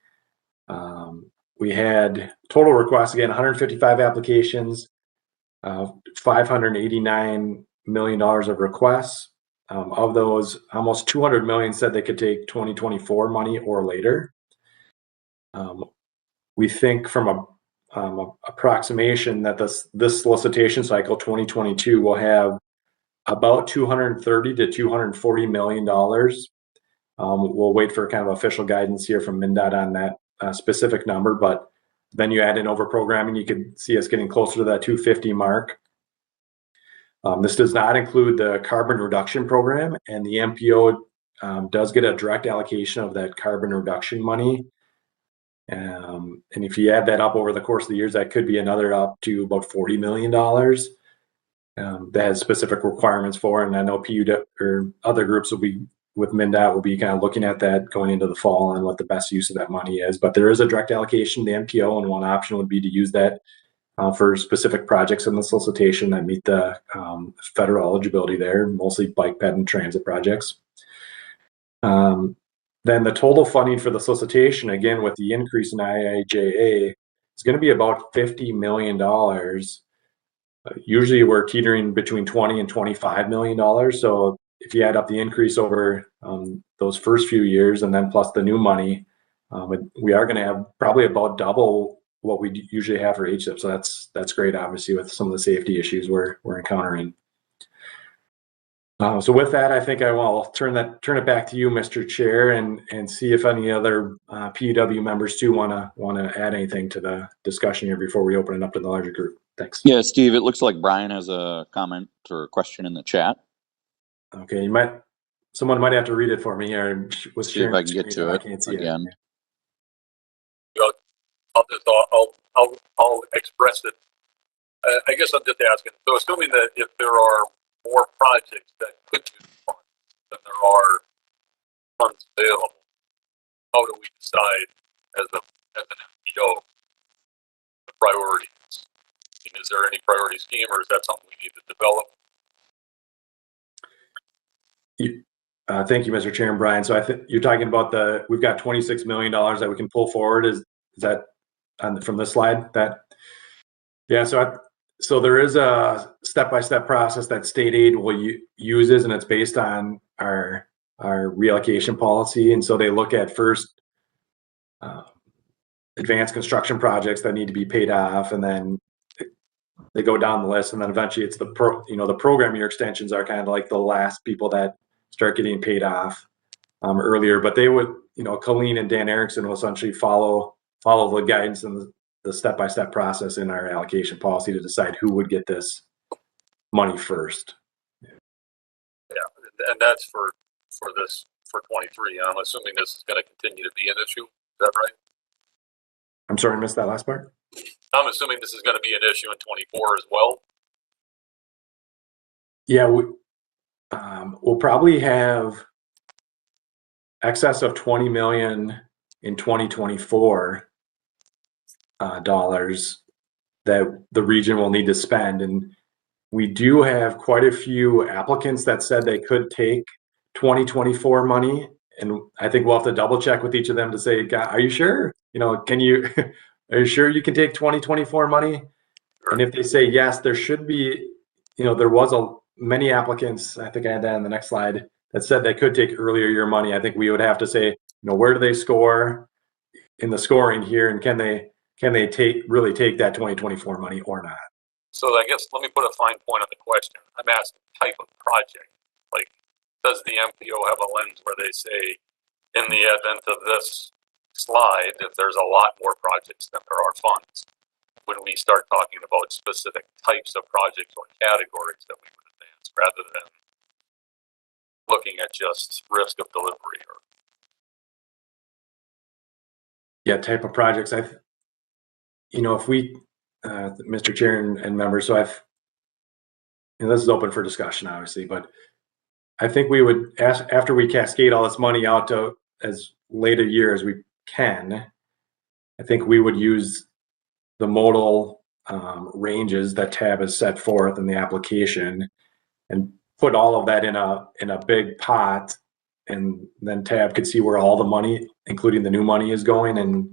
We had total requests, again, 155 applications, $589 million of requests. Of those, almost 200 million said they could take 2024 money or later. We think from a approximation that this solicitation cycle 2022 will have about 230 to 240 million dollars. We'll wait for kind of official guidance here from MnDOT on that specific number, but then you add in over programming, you could see us getting closer to that 250 mark. This does not include the carbon reduction program, and the MPO does get a direct allocation of that carbon reduction money. And if you add that up over the course of the years, that could be another up to about $40 million. That has specific requirements for, and I know PUW or other groups will be with MnDOT will be kind of looking at that going into the fall on what the best use of that money is. But there is a direct allocation to the MPO, and one option would be to use that for specific projects in the solicitation that meet the federal eligibility there, mostly bike, ped, and transit projects. Then the total funding for the solicitation, again, with the increase in IIJA, is going to be about $50 million. Usually we're teetering between $20 and $25 million. So if you add up the increase over those first few years and then plus the new money, we are going to have probably about double what we usually have for HSIP. So that's great, obviously, with some of the safety issues we're encountering. So with that, I think I will turn it back to you, Mr. Chair, and see if any other PUW members too want to add anything to the discussion here before we open it up to the larger group. Thanks. Yeah, Steve, it looks like Brian has a comment or a question in the chat. Okay, someone might have to read it for me here. See if I can get to it again. I'll express it. I guess I'm just asking. So, assuming that if there are more projects that could use funds than there are funds available, how do we decide as an MPO the priorities? Is there any priority scheme, or is that something we need to develop? Thank you, Mr. Chair and Brian. So I think you're talking about we've got $26 million that we can pull forward. Is that from this slide? Yeah. So there is a step-by-step process that state aid uses, and it's based on our reallocation policy. And so they look at first advanced construction projects that need to be paid off, and then they go down the list, and then eventually it's the program year extensions are kind of like the last people that start getting paid off earlier. But they would, Colleen and Dan Erickson will essentially follow the guidance and the step-by-step process in our allocation policy to decide who would get this money first. Yeah, and that's for 23. I'm assuming this is going to continue to be an issue. Is that right? I'm sorry, I missed that last part. I'm assuming this is going to be an issue in 24 as well. Yeah, we'll probably have excess of 20 million in 2024 dollars that the region will need to spend, and we do have quite a few applicants that said they could take 2024 money, and I think we'll have to double check with each of them to say, are you sure? Can you are you sure you can take 2024 money? And if they say yes, there should be, there was many applicants, I think I had that on the next slide, that said they could take earlier year money. I think we would have to say, where do they score in the scoring here, and can they really take that 2024 money or not? So I guess let me put a fine point on the question. I'm asking type of project. Like, does the MPO have a lens where they say, in the event of this slide, if there's a lot more projects than there are funds, when we start talking about specific types of projects or categories that we would advance? rather than looking at just risk of delivery. Yeah, type of projects. If we, Mr. Chair and members, so this is open for discussion, obviously, but I think we would ask, after we cascade all this money out to as late a year as we can, I think we would use the modal ranges that TAB has set forth in the application and put all of that in a big pot, and then TAB could see where all the money, including the new money, is going and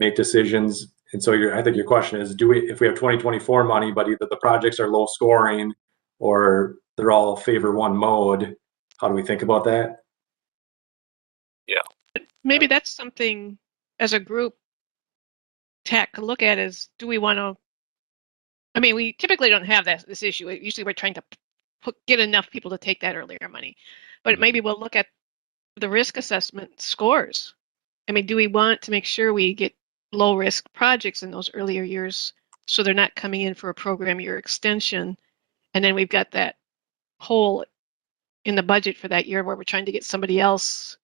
make decisions. And so I think your question is, if we have 2024 money, but either the projects are low scoring or they're all favor one mode, how do we think about that? Yeah. Maybe that's something as a group TAC could look at is, do we want to, I mean, we typically don't have this issue. Usually we're trying to get enough people to take that earlier money, but maybe we'll look at the risk assessment scores. I mean, do we want to make sure we get low risk projects in those earlier years so they're not coming in for a program year extension, and then we've got that hole in the budget for that year where we're trying to get somebody else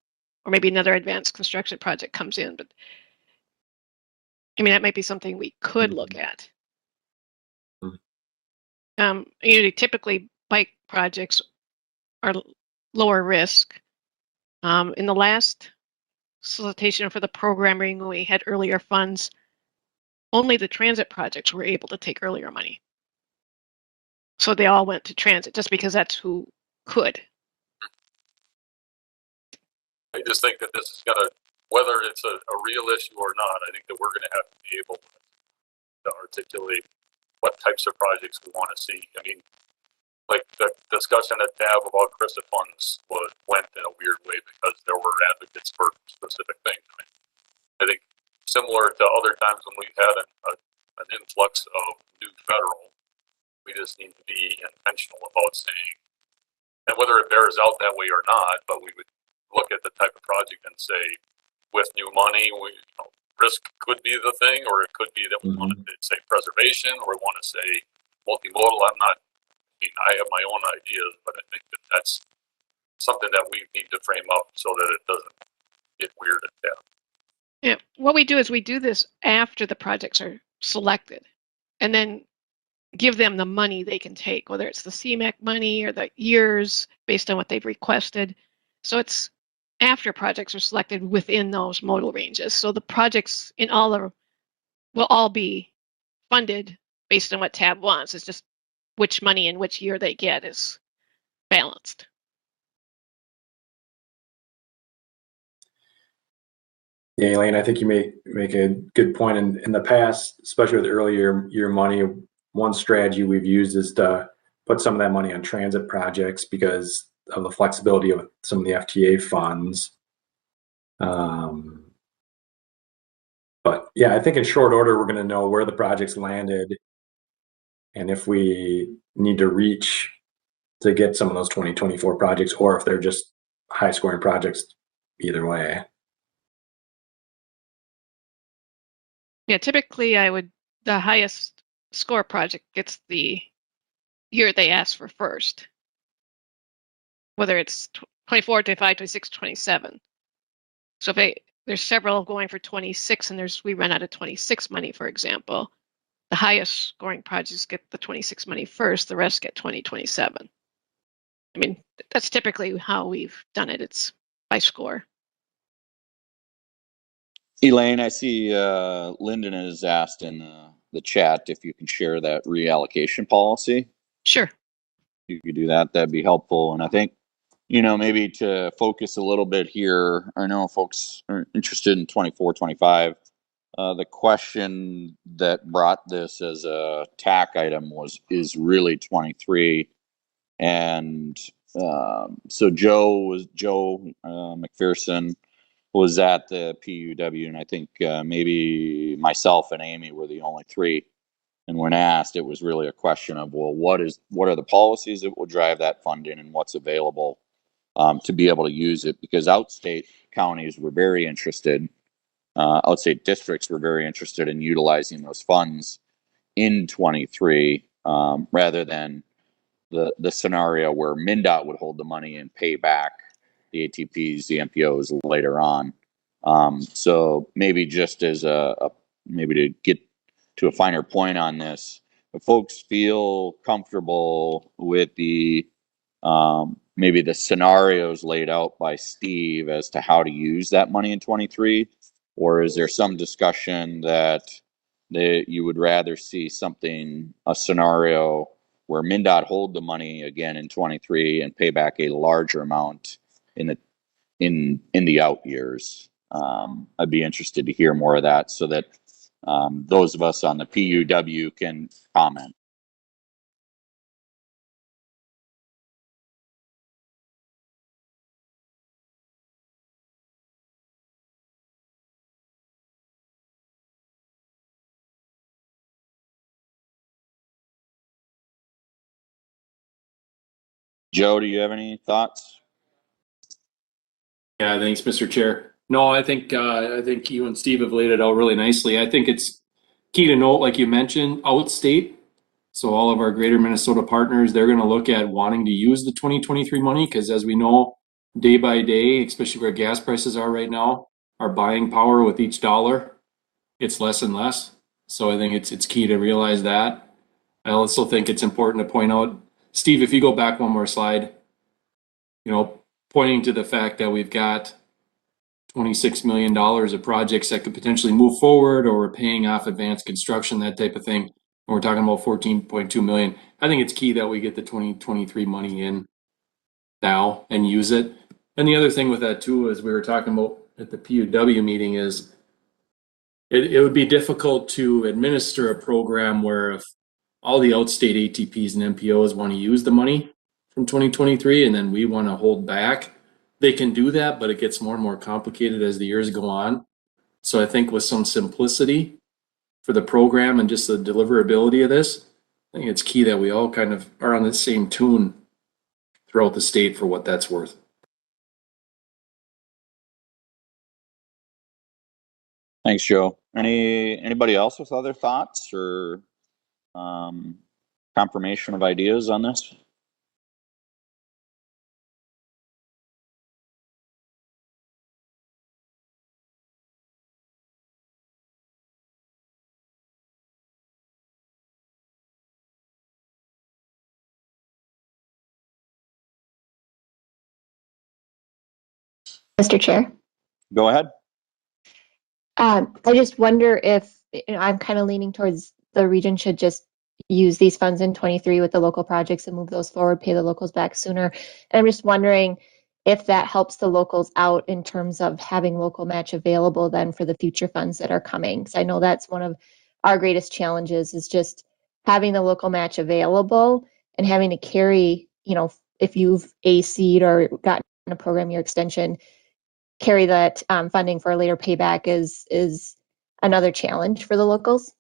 or maybe another advanced construction project comes in. But I mean, that might be something we could look at. Typically bike projects are lower risk. In the last solicitation for the programming, when we had earlier funds, only the transit projects were able to take earlier money. So they all went to transit just because that's who could. I just think that this is going to, whether it's a real issue or not, I think that we're going to have to be able to articulate what types of projects we want to see. I mean, like the discussion at TAB about CRISA funds went in a weird way because there were advocates for specific things. I mean, I think similar to other times when we've had an influx of new federal, we just need to be intentional about saying, and whether it bears out that way or not, but we would look at the type of project and say, with new money, risk could be the thing, or it could be that we want to say preservation, or we want to say multimodal. I have my own ideas, but I think that that's something that we need to frame up so that it doesn't get weird at that. Yeah, what we do is we do this after the projects are selected, and then give them the money they can take, whether it's the CMAQ money or the years based on what they've requested. So it's after projects are selected within those modal ranges. So the projects will all be funded based on what TAB wants. It's just which money and which year they get is balanced. Yeah, Elaine, I think you make a good point. In the past, especially with earlier year money, one strategy we've used is to put some of that money on transit projects because of the flexibility of some of the FTA funds. But yeah, I think in short order, we're going to know where the projects landed and if we need to reach to get some of those 2024 projects, or if they're just high scoring projects either way. Yeah, typically the highest score project gets the year they ask for first, whether it's 24, 25, 26, 27. So if there's several going for 26 and we run out of 26 money, for example, the highest scoring projects get the 26 money first, the rest get 2027. I mean, that's typically how we've done it. It's by score. Elaine, I see Lyndon has asked in the chat if you can share that reallocation policy. Sure. If you could do that, that'd be helpful. And I think, maybe to focus a little bit here, I know folks are interested in 24, 25. The question that brought this as a TAC item is really 23. And so Joe McPherson was at the PUW, and I think maybe myself and Amy were the only three. And when asked, it was really a question of, well, what are the policies that will drive that funding and what's available to be able to use it? Because outstate counties were very interested, outstate districts were very interested in utilizing those funds in 23 rather than the scenario where MnDOT would hold the money and pay back the ATPs, the MPOs later on. So maybe just as maybe to get to a finer point on this, if folks feel comfortable with the maybe the scenarios laid out by Steve as to how to use that money in 23, or is there some discussion that you would rather see a scenario where MnDOT hold the money again in 23 and pay back a larger amount in the out years? I'd be interested to hear more of that so that those of us on the PUW can comment. Joe, do you have any thoughts? Yeah, thanks, Mr. Chair. No, I think you and Steve have laid it out really nicely. I think it's key to note, like you mentioned, outstate. So all of our greater Minnesota partners, they're going to look at wanting to use the 2023 money because as we know, day by day, especially where gas prices are right now, our buying power with each dollar, it's less and less. So I think it's key to realize that. I also think it's important to point out, Steve, if you go back one more slide, pointing to the fact that we've got $26 million of projects that could potentially move forward, or we're paying off advanced construction, that type of thing. And we're talking about 14.2 million. I think it's key that we get the 2023 money in now and use it. And the other thing with that too, as we were talking about at the PUW meeting, is it would be difficult to administer a program where if all the outstate ATPs and MPOs want to use the money from 2023 and then we want to hold back, they can do that, but it gets more and more complicated as the years go on. So I think with some simplicity for the program and just the deliverability of this, I think it's key that we all kind of are on the same tune throughout the state for what that's worth. Thanks, Joe. Anybody else with other thoughts or confirmation of ideas on this? Mr. Chair. Go ahead. I just wonder if, I'm kind of leaning towards the region should just use these funds in 23 with the local projects and move those forward, pay the locals back sooner. And I'm just wondering if that helps the locals out in terms of having local match available then for the future funds that are coming. So I know that's one of our greatest challenges is just having the local match available and having to carry, if you've AC'd or gotten a program year extension, carry that funding for a later payback is another challenge for the locals.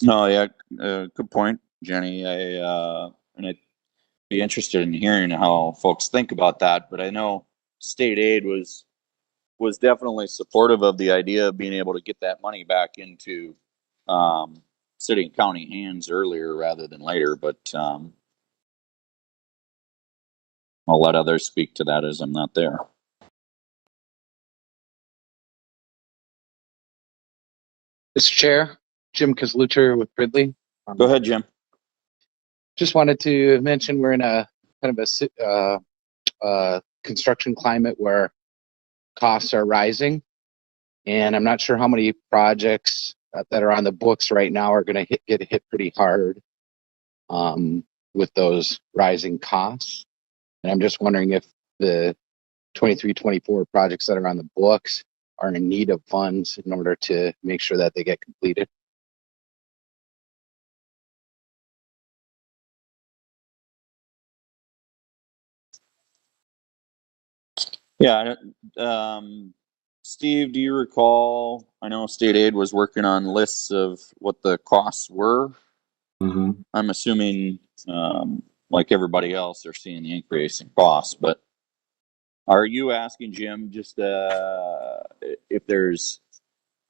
No, yeah, good point, Jenny. I'd be interested in hearing how folks think about that. But I know state aid was definitely supportive of the idea of being able to get that money back into city and county hands earlier rather than later. But I'll let others speak to that as I'm not there. Mr. Chair, Jim Kozlucher with Ridley. Go ahead, Jim. Just wanted to mention we're in a kind of a construction climate where costs are rising, and I'm not sure how many projects that are on the books right now are going to get hit pretty hard with those rising costs. And I'm just wondering if the 23-24 projects that are on the books are in need of funds in order to make sure that they get completed. Yeah. Steve, do you recall, I know state aid was working on lists of what the costs were. Mm-hmm. I'm assuming, like everybody else, they're seeing the increase in costs, but are you asking, Jim, just if there's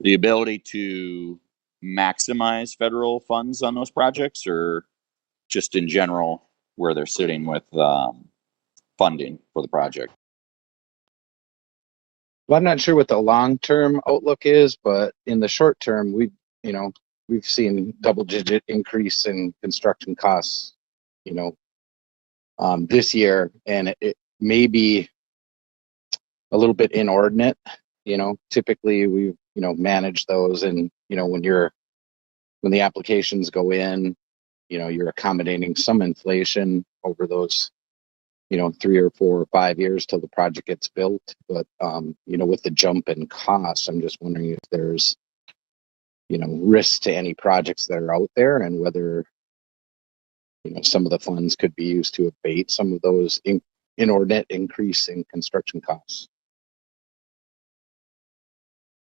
the ability to maximize federal funds on those projects, or just in general where they're sitting with funding for the project? Well, I'm not sure what the long-term outlook is, but in the short term, we've seen double-digit increase in construction costs, this year, and it may be a little bit inordinate. Typically we manage those, and when the applications go in, you're accommodating some inflation over those 3 or 4 or 5 years till the project gets built. But with the jump in costs, I'm just wondering if there's risk to any projects that are out there, and whether some of the funds could be used to abate some of those inordinate increase in construction costs.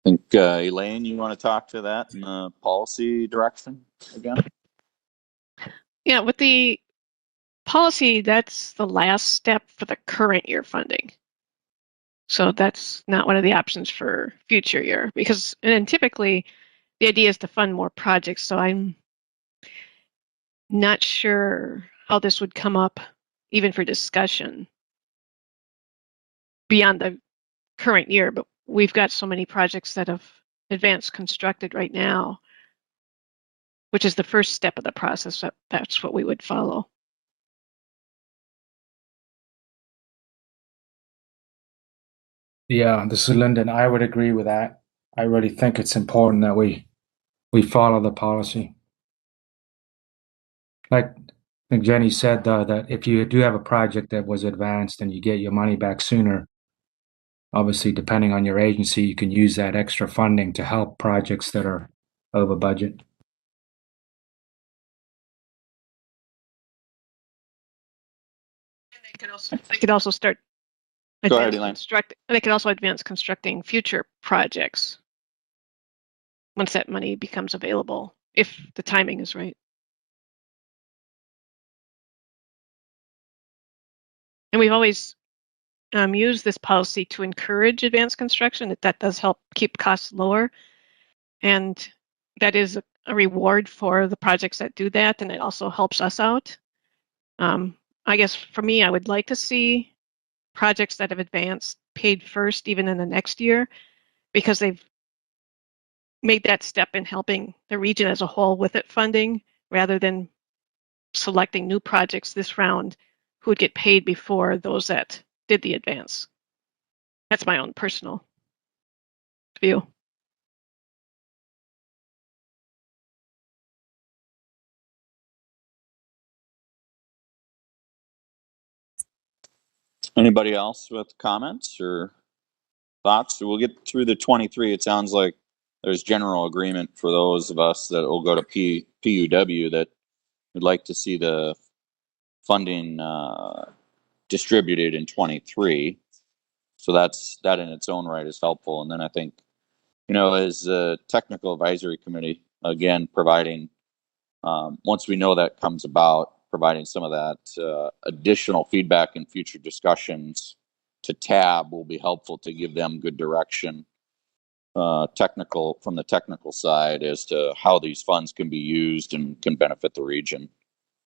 I think Elaine, you want to talk to that in the policy direction again? Yeah, with the policy, that's the last step for the current year funding. So that's not one of the options for future year, because, and then typically the idea is to fund more projects. So I'm not sure how this would come up even for discussion beyond the current year, but we've got so many projects that have advanced constructed right now, which is the first step of the process. That's what we would follow. Yeah, this is Lyndon. I would agree with that. I really think it's important that we follow the policy. Like I think Jenny said, that if you do have a project that was advanced and you get your money back sooner, obviously, depending on your agency, you can use that extra funding to help projects that are over budget. They could also start Go ahead, Elaine. they could also advance constructing future projects once that money becomes available, if the timing is right. And we've always used this policy to encourage advanced construction. That does help keep costs lower. And that is a reward for the projects that do that. And it also helps us out. I guess for me, I would like to see projects that have advanced paid first, even in the next year, because they've made that step in helping the region as a whole with it funding, rather than selecting new projects this round who would get paid before those that did the advance. That's my own personal view. Anybody else with comments or thoughts? So we'll get through the 23. It sounds like there's general agreement for those of us that will go to PUW that would like to see the funding distributed in 23. So that in its own right is helpful. And then I think, as a technical advisory committee, again, providing, once we know that comes about, providing some of that additional feedback in future discussions to TAB will be helpful to give them good direction, from the technical side, as to how these funds can be used and can benefit the region.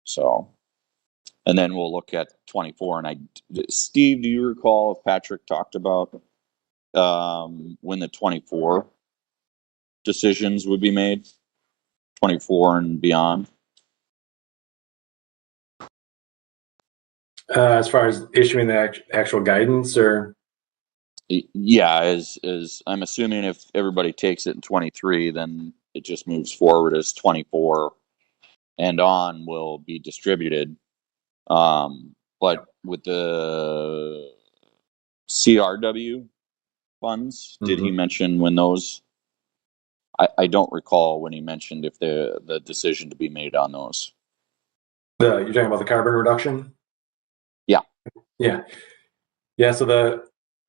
So, and then we'll look at 24. And Steve, do you recall if Patrick talked about when the 24 decisions would be made, 24 and beyond? As far as issuing the actual guidance, or? Yeah, as I'm assuming if everybody takes it in 23, then it just moves forward as 24 and on will be distributed. But with the CRW funds, did he mention when those? I don't recall when he mentioned if the decision to be made on those. You're talking about the carbon reduction? Yeah. So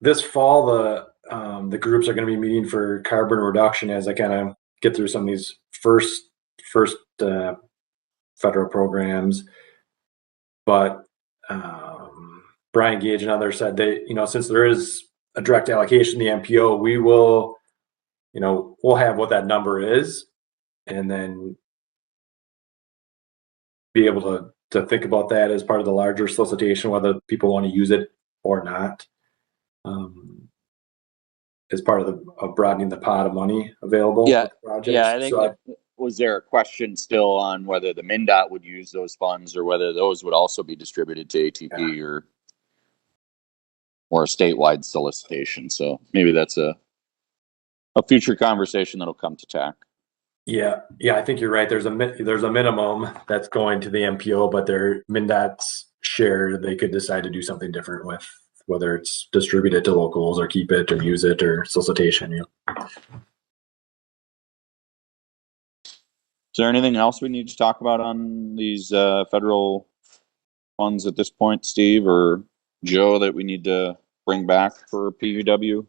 this fall, the groups are going to be meeting for carbon reduction as I kind of get through some of these first federal programs. But Brian Gage and others said they, since there is a direct allocation to the MPO, we will, we'll have what that number is. and then be able to think about that as part of the larger solicitation, whether people want to use it or not. As part of broadening the pot of money available Yeah, for projects. yeah. I think So was there a question still on whether the MnDOT would use those funds or whether those would also be distributed to ATP or a statewide solicitation? So maybe that's a future conversation that'll come to TAC. yeah, I think you're right. There's a minimum that's going to the MPO, but their MnDOT's share, they could decide to do something different with, whether it's distribute it to locals or keep it or use it or solicitation. Is there anything else we need to talk about on these federal funds at this point, Steve or Joe, that we need to bring back for PUW?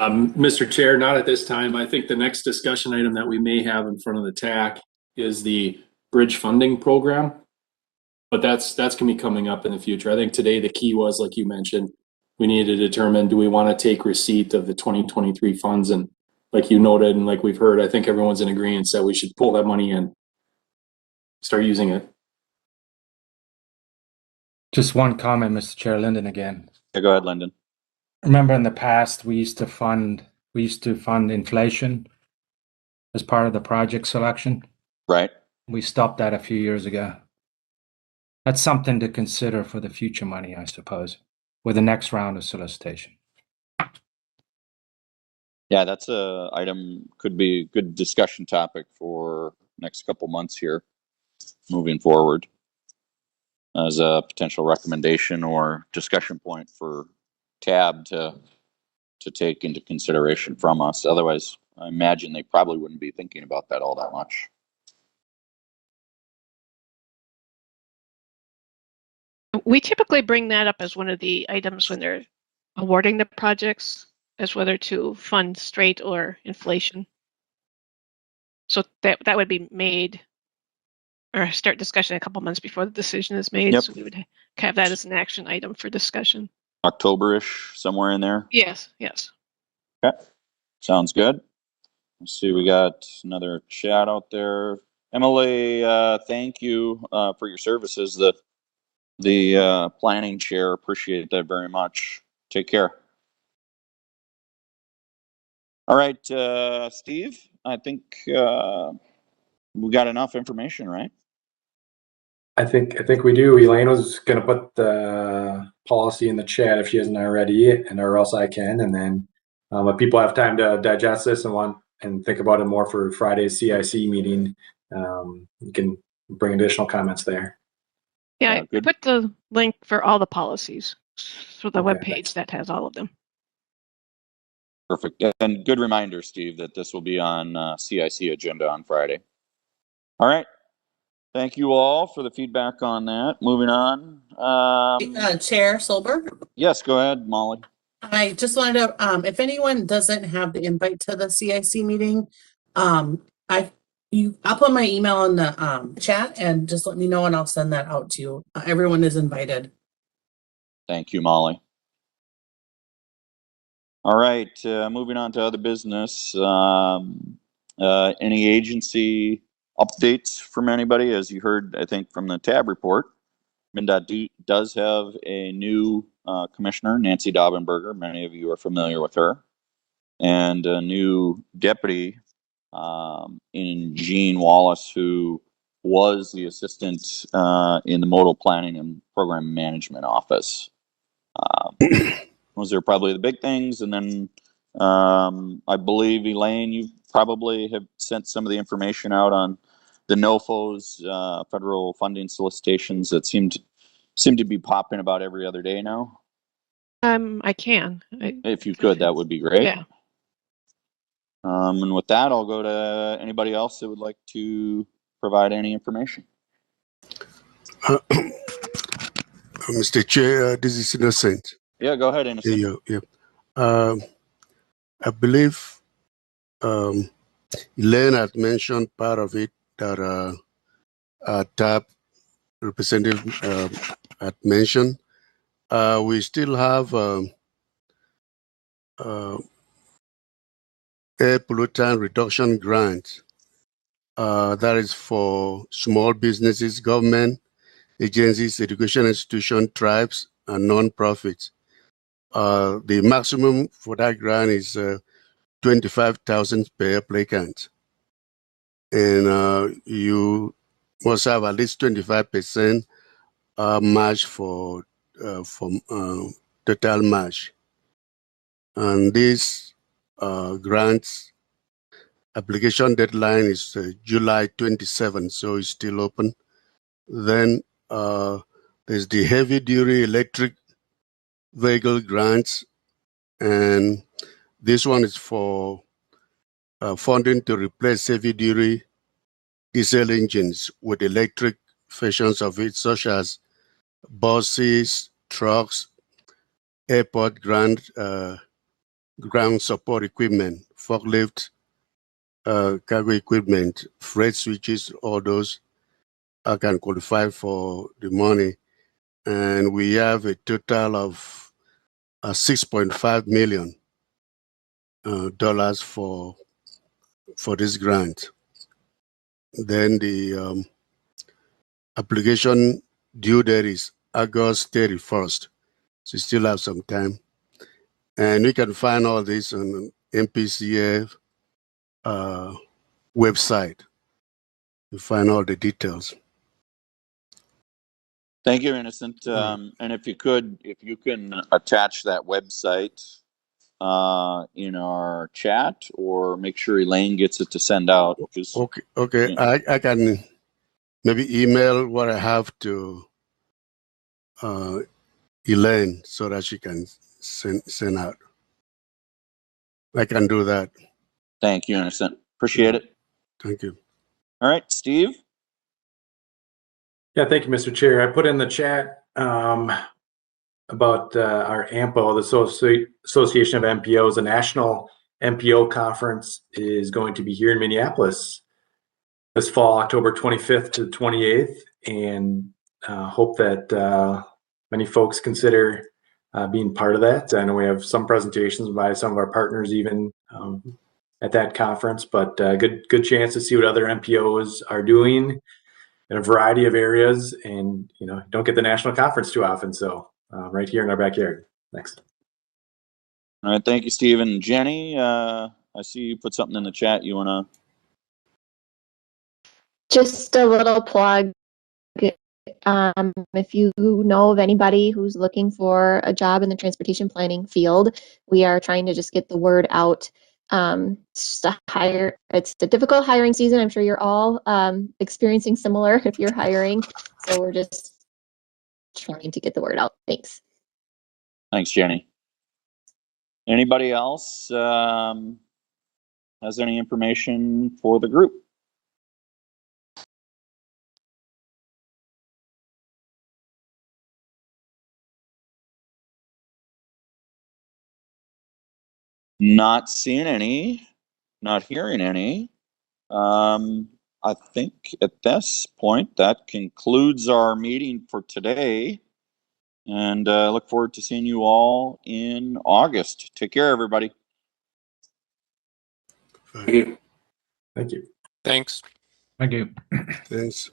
Mr. Chair, not at this time. I think the next discussion item that we may have in front of the TAC is the bridge funding program, but that's gonna be coming up in the future. I think today the key was, like you mentioned, we need to determine, do we want to take receipt of the 2023 funds? And like you noted, and like we've heard, I think everyone's in agreement that we should pull that money in, start using it. Just one comment, Mr. Chair, Lyndon again. Yeah, go ahead, Lyndon. Remember in the past, we used to fund inflation as part of the project selection. Right. We stopped that a few years ago. That's something to consider for the future money, I suppose, with the next round of solicitation. Yeah, that's a item, could be a good discussion topic for next couple months here, moving forward, as a potential recommendation or discussion point for TAB to take into consideration from us. Otherwise, I imagine they probably wouldn't be thinking about that all that much. We typically bring that up as one of the items when they're awarding the projects, as whether to fund straight or inflation. So that would be made, or start discussion a couple months before the decision is made. Yep. So we would have that as an action item for discussion. October-ish, somewhere in there. Yes, yes. Okay, sounds good. Let's see, we got another chat out there. Emily, thank you for your services. The planning chair, appreciate that very much. Take care. All right, Steve, I think we got enough information, right? I think we do. Elaine was going to put the policy in the chat if she hasn't already, or else I can. And then if people have time to digest this and think about it more for Friday's CIC meeting, you can bring additional comments there. Yeah, I put the link for all the policies, so the Okay, webpage that has all of them. Perfect. And good reminder, Steve, that this will be on CIC agenda on Friday. All right. Thank you all for the feedback on that. Moving on. Chair Solberg? Yes, go ahead, Molly. I just wanted to, if anyone doesn't have the invite to the CIC meeting, I'll put my email in the chat and just let me know and I'll send that out to you. Everyone is invited. Thank you, Molly. All right, moving on to other business. Any agency updates from anybody? As you heard, I think, from the TAB report, MnDOT does have a new commissioner, Nancy Daubenberger. Many of you are familiar with her. And a new deputy in Gene Wallace, who was the assistant in the modal planning and program management office. Those are probably the big things. And then I believe, Elaine, you probably have sent some of the information out on the NOFO's federal funding solicitations that seem to be popping about every other day now. I can. If you could, that would be great. Yeah. And with that, I'll go to anybody else that would like to provide any information. Mr. Chair, this is Innocent. Yeah, go ahead, Innocent. Yeah. I believe Elaine had mentioned part of it that TAB representative had mentioned. We still have air pollutant reduction grant that is for small businesses, government agencies, education institutions, tribes, and non-profits. The maximum for that grant is $25,000 per applicant. And you must have at least 25% match for total match. And this grants application deadline is July 27, so it's still open. Then there's the heavy duty electric vehicle grants, and this one is for funding to replace heavy duty diesel engines with electric versions of it, such as buses, trucks, airport ground support equipment, forklift, cargo equipment, freight switches, all those can qualify for the money. And we have a total of $6.5 million for this grant. Then the application due date is August 31st. So you still have some time. And you can find all this on MPCA website. You find all the details. Thank you, Innocent. And if you can attach that website in our chat, or make sure Elaine gets it to send out. Okay. I can maybe email what I have to Elaine so that she can send out. I can do that. Thank you, Innocent. Appreciate it. Thank you. All right, Steve. Yeah, thank you, Mr. Chair. I put in the chat about our AMPO, the Association of MPOs. A national MPO conference is going to be here in Minneapolis this fall, October 25th to the 28th, and hope that many folks consider being part of that. I know we have some presentations by some of our partners even at that conference, but good chance to see what other MPOs are doing in a variety of areas, and don't get the national conference too often, so right here in our backyard. Next. All right, thank you, Steve. And Jenny, I see you put something in the chat. You want to? Just a little plug. If you know of anybody who's looking for a job in the transportation planning field, we are trying to just get the word out. It's a difficult hiring season. I'm sure you're all experiencing similar if you're hiring. So we're just trying to get the word out. Thanks. Thanks, Jenny. Anybody else has any information for the group? Not seeing any, not hearing any. I think at this point that concludes our meeting for today, and look forward to seeing you all in August. Take care, everybody. Thank you. Thank you. Thanks. Thank you. Thanks.